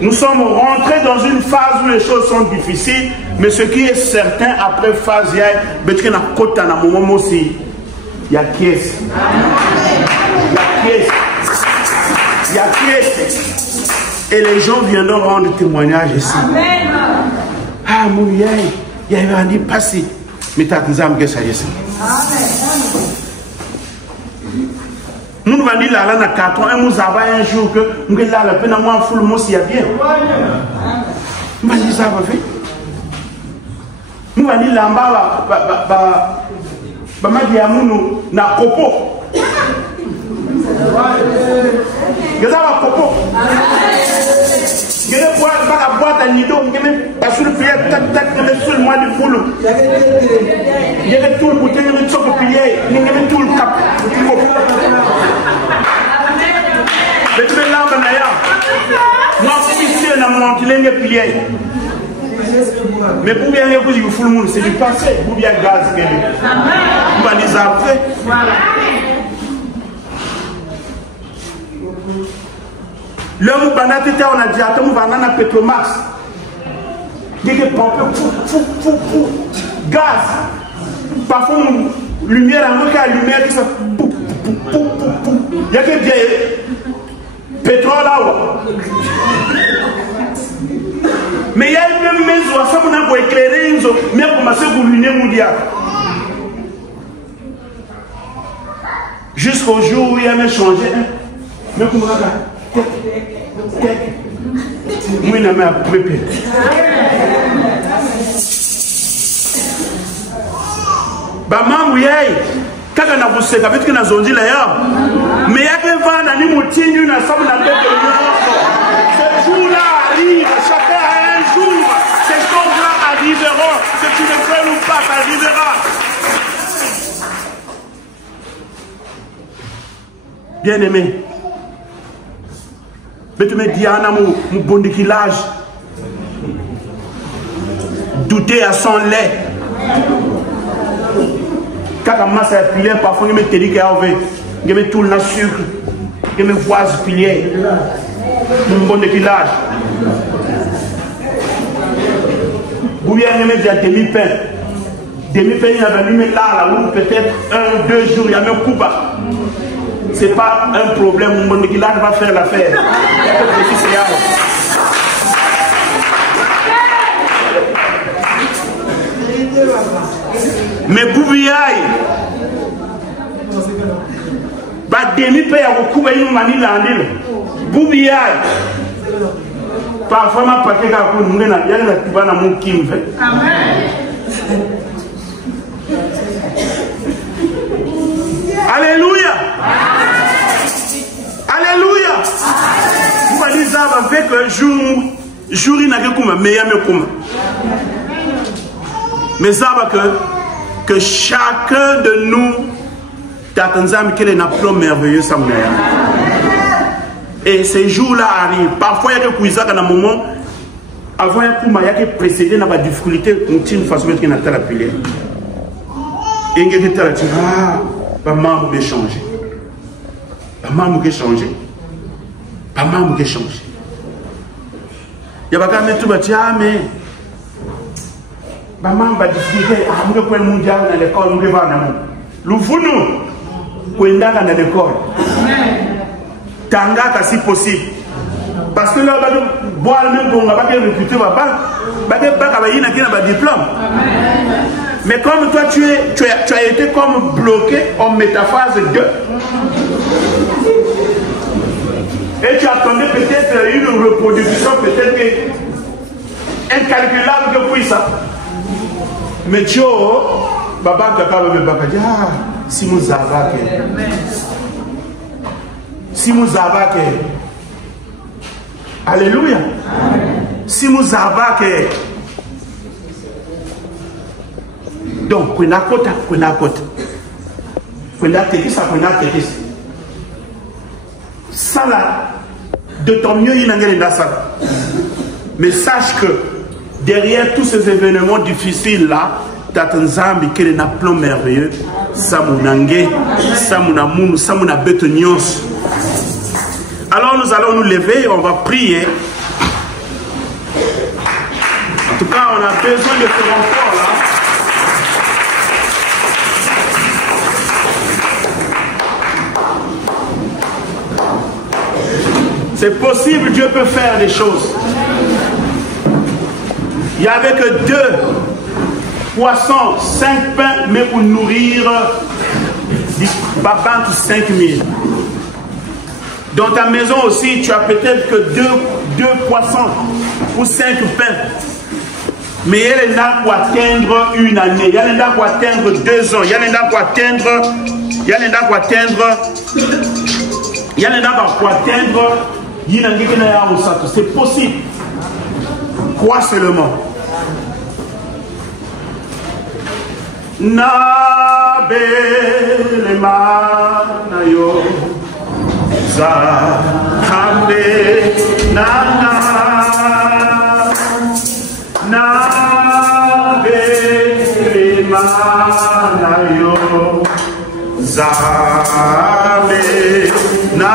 Nous sommes rentrés dans une phase où les choses sont difficiles, mais ce qui est certain, après phase, il y a un moment aussi, il y a pièce. Il y a pièce. Et les gens viendront rendre témoignage ici. Ah, mon Dieu, il y a un passé. Mais tu as dit que ça y est. Nous nous allons là dans 4 ans et nous avons un jour que nous allons là la peine à moi full mot s'il y a bien. Nous allons ça va faire. Nous allons là bas ma diamunu na popo. Gaza va popo. Gele boîte ba la boîte à nido ngeme sur le pied tac tac ngeme sur le mois de boulot. Gele tout le bouteille ngeme tsoko pied ngeme tout le cap. Mais tu es là, moi, je suis là, mais pour bien aller, il faut le monde, c'est du passé, pour bien gaz. On va les appeler. L'homme banatité, on a dit, attends, on va aller à Petromax. Il y a des pompes, gaz. Parfois, lumière, la lumière qui s'appelle. Il y a que des pétrole là. Mais il y a une maison, ça pour éclairer, mais pour commencer pour l'unir mondiale. Jusqu'au jour où il y a même changé. Mais comment ça va? Moi, je m'ai préparé. Bah, maman, oui. Quand on a bossé avec une zone là, mais il y a des vents dans les montagnes, une assemblée de ce jour-là arrive, chacun a un jour, ces choses-là arriveront, que tu ne veux ou pas, ça arrivera. Bien aimé, mais tu me dis, Anna, mon bon déquilage, douter à son lait. Quand on masse à pilier, parfois je me dis que je me tourne la sucre, je me vois ce pilier, mon bon équilage. Ou bien je me dis à demi-pain. Demi-pain, il y a mis là, où peut-être 1-2 jours, il y a même coupe. Ce n'est pas un problème, mon bon équilage va faire l'affaire. Mais Boubiaï, bah demi-pain à beaucoup de gens qui l'ont Boubiaï, parfois ma paquet à coup, il y a un petit mon qui me fait. Alléluia. Alléluia. Vous allez dire avec un jour, il n'a que comme meilleur me comme. Mais ça va que chacun de nous, t'attendons qu'il ait un plan merveilleux, et ces jours-là arrivent. Parfois, il y a des couisins dans un moment, avant un coup, il y a des précédents dans la difficulté, on tient une façon de mettre la pilière. Et il y a des gens qui disent, ah, maman m'a changé. Maman m'a changé. Maman m'a changé. Il y a des gens qui disent, ah, mais. Maman va discuter, ah, nous sommes mondial dans l'école, nous sommes dans le monde. Nous sommes dans l'école. Tanga, si possible. Parce que là, on va boire le même pour on va pas réputer, on va pas diplôme. Mais comme toi, tu as été comme bloqué en métaphase 2. Et tu attendais peut-être une reproduction, peut-être incalculable de puissance. Mais tu Baba Kaka me bakaja, si nous avons si nous avons Alléluia. Si nous avons donc, on a côté, on a côté. On a tétis, on a tétis. Ça là, de ton mieux, il y a ça. Mais sache que derrière tous ces événements difficiles là, Tatanzambi, qui est un plan merveilleux, Samunange, Samunamun, Samunabetonios. Alors nous allons nous lever, on va prier cas, on a besoin de ce renfort-là. C'est possible, Dieu peut faire des choses. Il n'y avait que 2 poissons, 5 pains, mais pour nourrir 5 000. Dans ta maison aussi, tu as peut-être que 2 poissons ou 5 pains. Mais il y en a pour atteindre une année, il y en a pour atteindre 2 ans, il y en a pour atteindre, c'est possible. Crois seulement. Na belema na yo za kambe na belema na yo za me na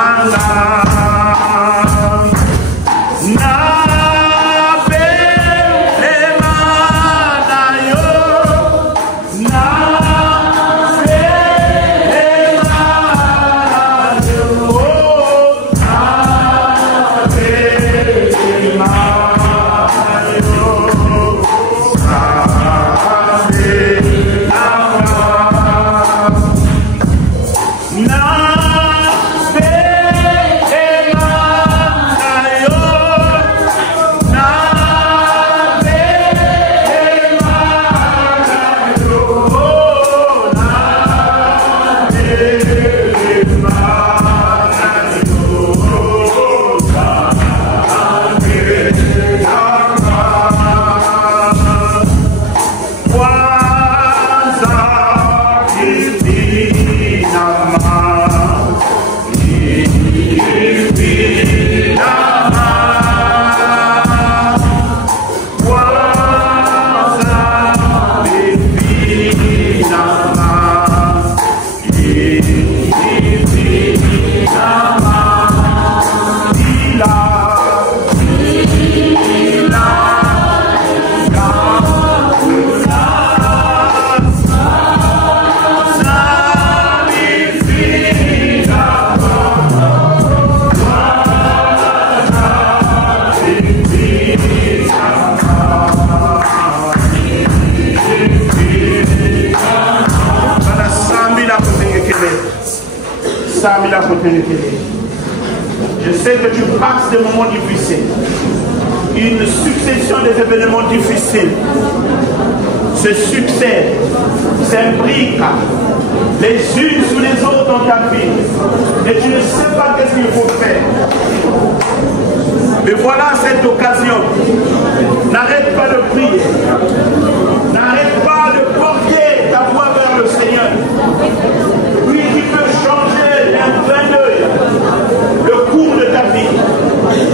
Je sais que tu passes des moments difficiles, une succession des événements difficiles se succèdent, s'imbriquent les unes sous les autres dans ta vie et tu ne sais pas qu'est-ce qu'il faut faire. Mais voilà cette occasion, n'arrête pas de prier, n'arrête pas de porter ta voix vers le Seigneur. Lui qui peut changer d'un clin d'œil le cours de ta vie.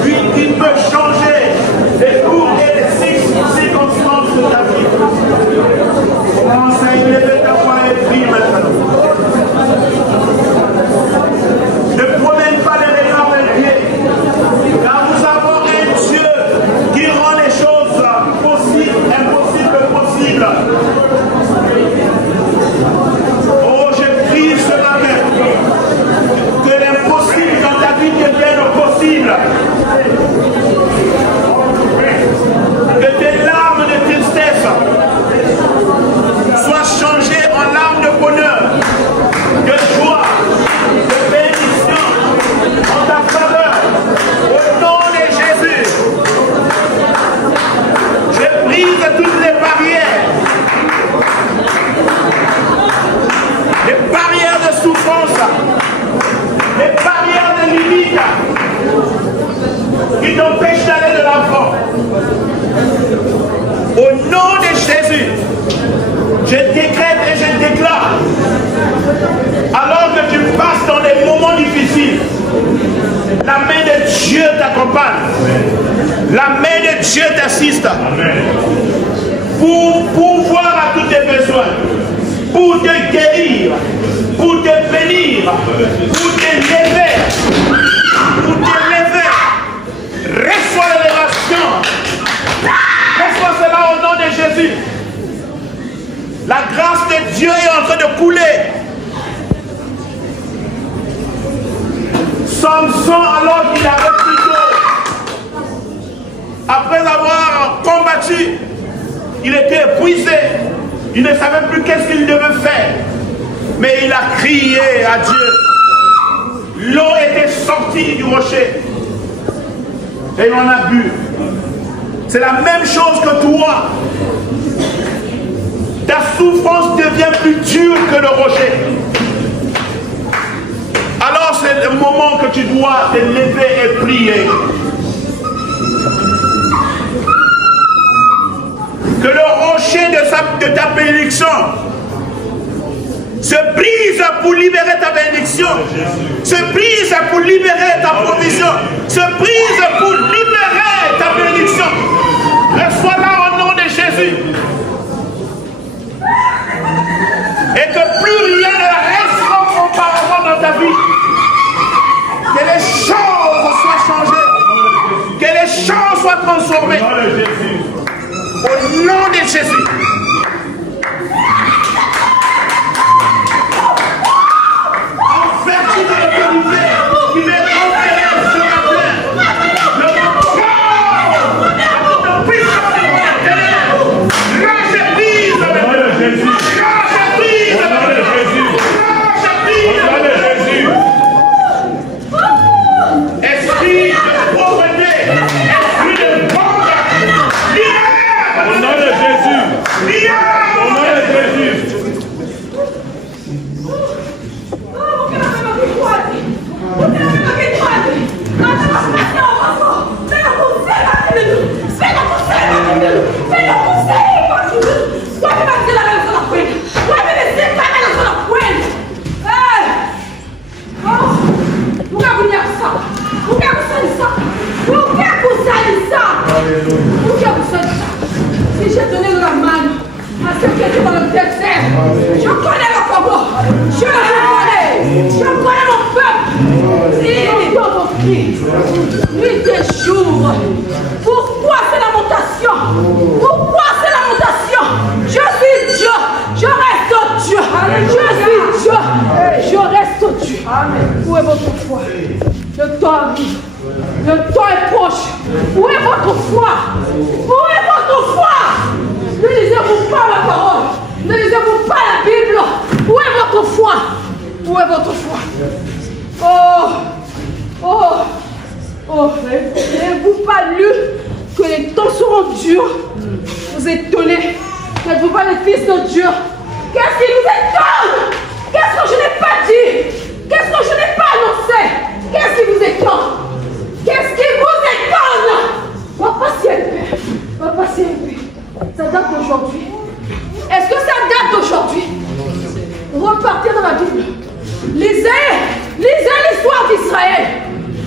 Lui qui peut changer les cours et les circonstances de ta vie. Commence à élever ta voix et prie maintenant. Ne promène pas les regards des pieds. Car nous avons un Dieu qui rend les choses possibles, impossibles, possibles. Oh, je prie ce matin que l'impossible dans ta vie devienne possible. Que tes larmes de tristesse soient changées en larmes de bonheur, de joie, de bénédiction en ta faveur. Au nom de Jésus, je brise toutes les barrières. Les barrières de souffrance, les barrières de limite qui t'empêchent d'aller de l'avant. Au nom de Jésus, je décrète et je déclare, alors que tu passes dans des moments difficiles, la main de Dieu t'accompagne, la main de Dieu t'assiste pour pourvoir à tous tes besoins, pour te guérir, pour te bénir, pour te lever, reçois l'élévation, reçois cela au Après avoir combattu, il était épuisé. Il ne savait plus qu'est-ce qu'il devait faire. Mais il a crié à Dieu. L'eau était sortie du rocher. Et il en a bu. C'est la même chose que toi. Ta souffrance devient plus dure que le rocher. Alors c'est le moment que tu dois te lever et prier. Que le rocher de ta bénédiction se brise pour libérer ta bénédiction, se brise pour libérer ta provision, se brise pour libérer ta bénédiction. Reçois-la au nom de Jésus. Et que plus rien ne reste comme auparavant dans ta vie. Que les choses soient changées. Que les choses soient transformées. Au nom de Jésus. En vertu de l'autorité qui m'est conférée ce matin, le corps de la puissance de mon ténèbres, lâche prise avec Jésus. Lâche prise avec Jésus. Lâche prise avec Jésus. Esprit de pauvreté, esprit de vendre, libère. Au nom de Jésus. Libère. Au nom de Jésus. Si j'ai donné de la main à ceux qui étaient dans le désert, je connais le combat. Je connais mon peuple. Il doit m'offrir nuit et jour. Pourquoi c'est lamentation? Pourquoi c'est lamentation? Je suis Dieu. Je reste Dieu. Je suis Dieu. Je reste Dieu. Où est votre foi? Le temps arrive. Le temps est proche. Où est votre foi? Où est votre foi? Ne lisez-vous pas la parole? Ne lisez-vous pas la Bible? Où est votre foi? Où est votre foi? N'avez-vous pas lu que les temps seront durs? Vous étonnez? N'êtes-vous pas le Fils de Dieu? Qu'est-ce qui vous étonne? Qu'est-ce que je n'ai pas dit? Qu'est-ce que je n'ai pas annoncé? Qu'est-ce qui vous étonne? Qu'est-ce qui vous étonne? Papa Père, Papa Père, ça date d'aujourd'hui. Est-ce que ça date d'aujourd'hui? Repartez dans la Bible. Lisez l'histoire d'Israël.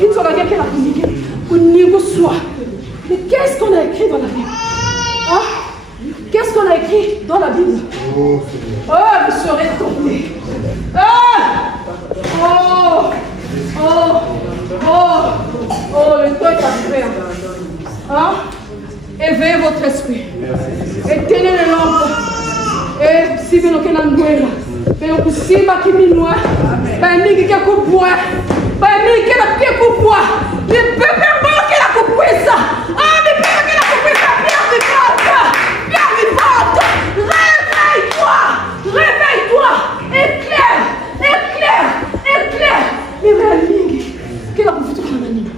Il faut regarder qu'elle a communiqué au niveau soi. Mais qu'est-ce qu'on a écrit dans la Bible? Hein? Qu'est-ce qu'on a écrit dans la Bible? Oh, vous serez tombés. Le temps est arrivé. Hein? Éveillez votre esprit. Éteignez les lampes. Et si vous n'avez pas de vous simba qui minoué, ben mingi qui a coupé, ben mingi qui a pied coupé, les pépés morts qui a coupé ça, les pépés qui a coupé ça, Pierre vivante, réveille-toi, éclaire, mais mingi qui a coupé tout le monde.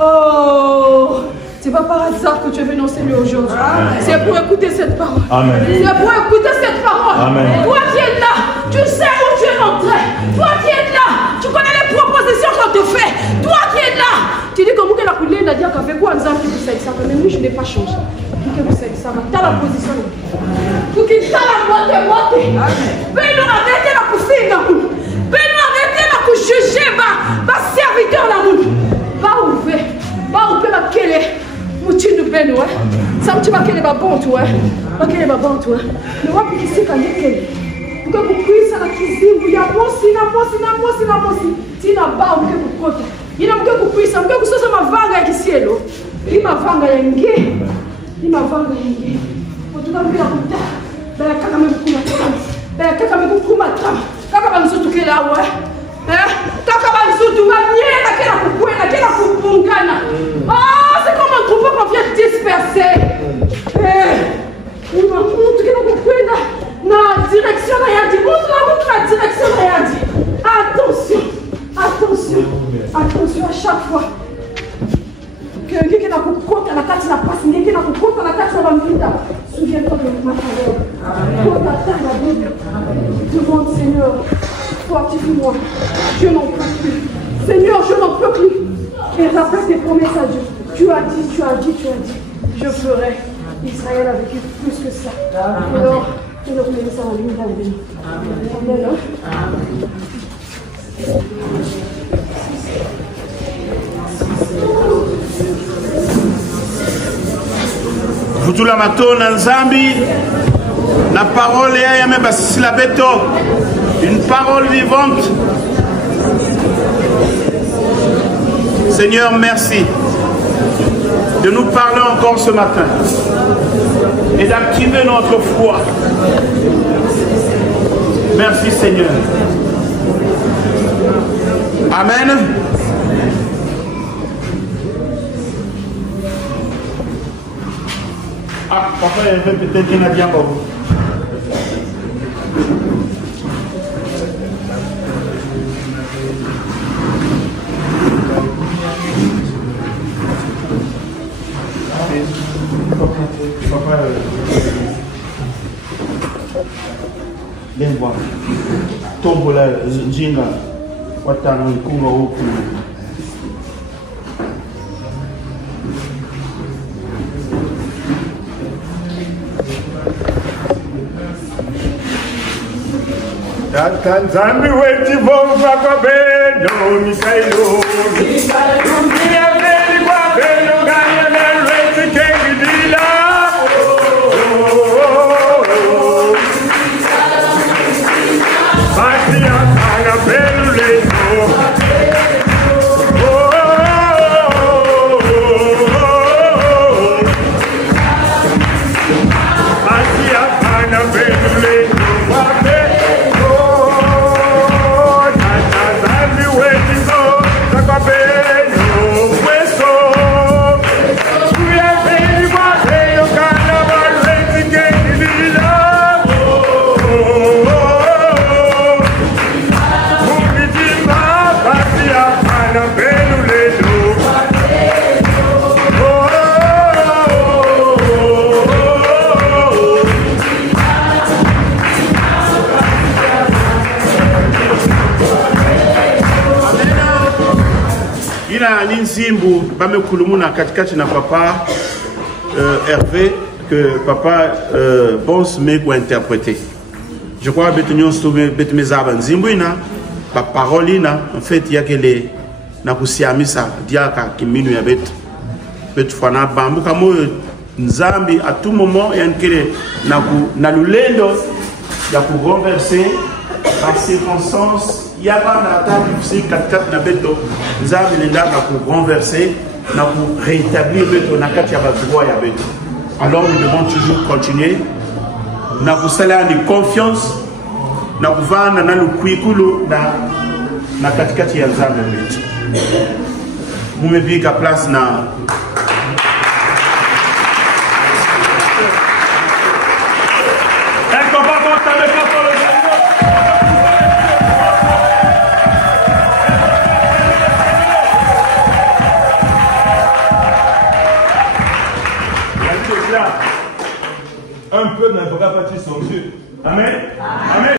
Oh, c'est pas par hasard que tu es venu au Seigneur aujourd'hui. C'est pour écouter cette parole. C'est pour écouter cette parole. Amen. Toi qui es là, tu sais où tu es entré. Toi qui es là, tu connais les propositions qu'on te fait. Toi qui es là, tu dis que vous la coulée n'a dit qu'avec quoi nous avons fait ça. Mais lui, je n'ai pas changé. Que vous savez ça, tu as la position. Pour qu'il t'a la motte. Mais nous arrêtez la cousine dans nous. Mais nous arrêtez la juger ma serviteur dans nous. Va ouvrir la kele. Mouti nous ben ouais. Ça tu vas kele ba bon toi. Ba kele ba bon toi. Mais wa pour ici quand kele. Pour que vous puissiez la cuisine, vous y a mosi. Si na ba ou que vous côté. Il n'a que vous puissiez, que vous soyez ma vanga qui cielo. Il ma vanga yenge. Pour tout le monde la puta. Ben kaka me kuma tam. Kaka ba nsutu kele awa. Kaka ba nsutu ba nyela kela kupwela kela kupungana. C'est comme un troupeau qu'on vient de Souviens-toi de ma parole. Quand t'atteins la Bible, demande Seigneur, fortifie-moi. Je n'en peux plus. Seigneur, je n'en peux plus. Et rappelle tes promesses à Dieu. Tu as dit, tu as dit, tu as dit. Je ferai Israël avec lui plus que ça. Alors, je ne remets ça en ligne d'avenir. Amen. Vutula matona nzambi la parole ya yame basila beto, une parole vivante. Seigneur, merci de nous parler encore ce matin et d'activer notre foi. Merci Seigneur. Amen. Ah, papa, il y avait peut-être un avion pour vous. Papa, viens voir. Tombe là, Jinga, Watano, Kunga, Oku. Tanzambi weti bomba kwa beno misailo Dunia veli kwa beno gaya na reti kengi dila Bati ya kanga benu leto Bati ya kanga benu leto Nzimbu bame kulumuna katikati na papa Hervé que papa pense mais pour interpréter. Je crois que betunion stoube betmezaba nzimbu ina pa parole ina en fait il y a que les na kusiamisa diaka kiminu ya bet fana bambu kamo nzambi à tout moment et enkele na lulendo ya ku renverser par circonstance. Il y a pas de table, c'est 4 na beto, nous avons les dames pour renverser, pour rétablir beto, na 4 droit ya beto. Alors nous devons toujours continuer, na pour cela de confiance, na pour vendre na le kuikulu na 4 ya nzambe beto. Vous me dites qu'à place na un peu, mais il ne faut pas partir son Dieu. Amen. Amen.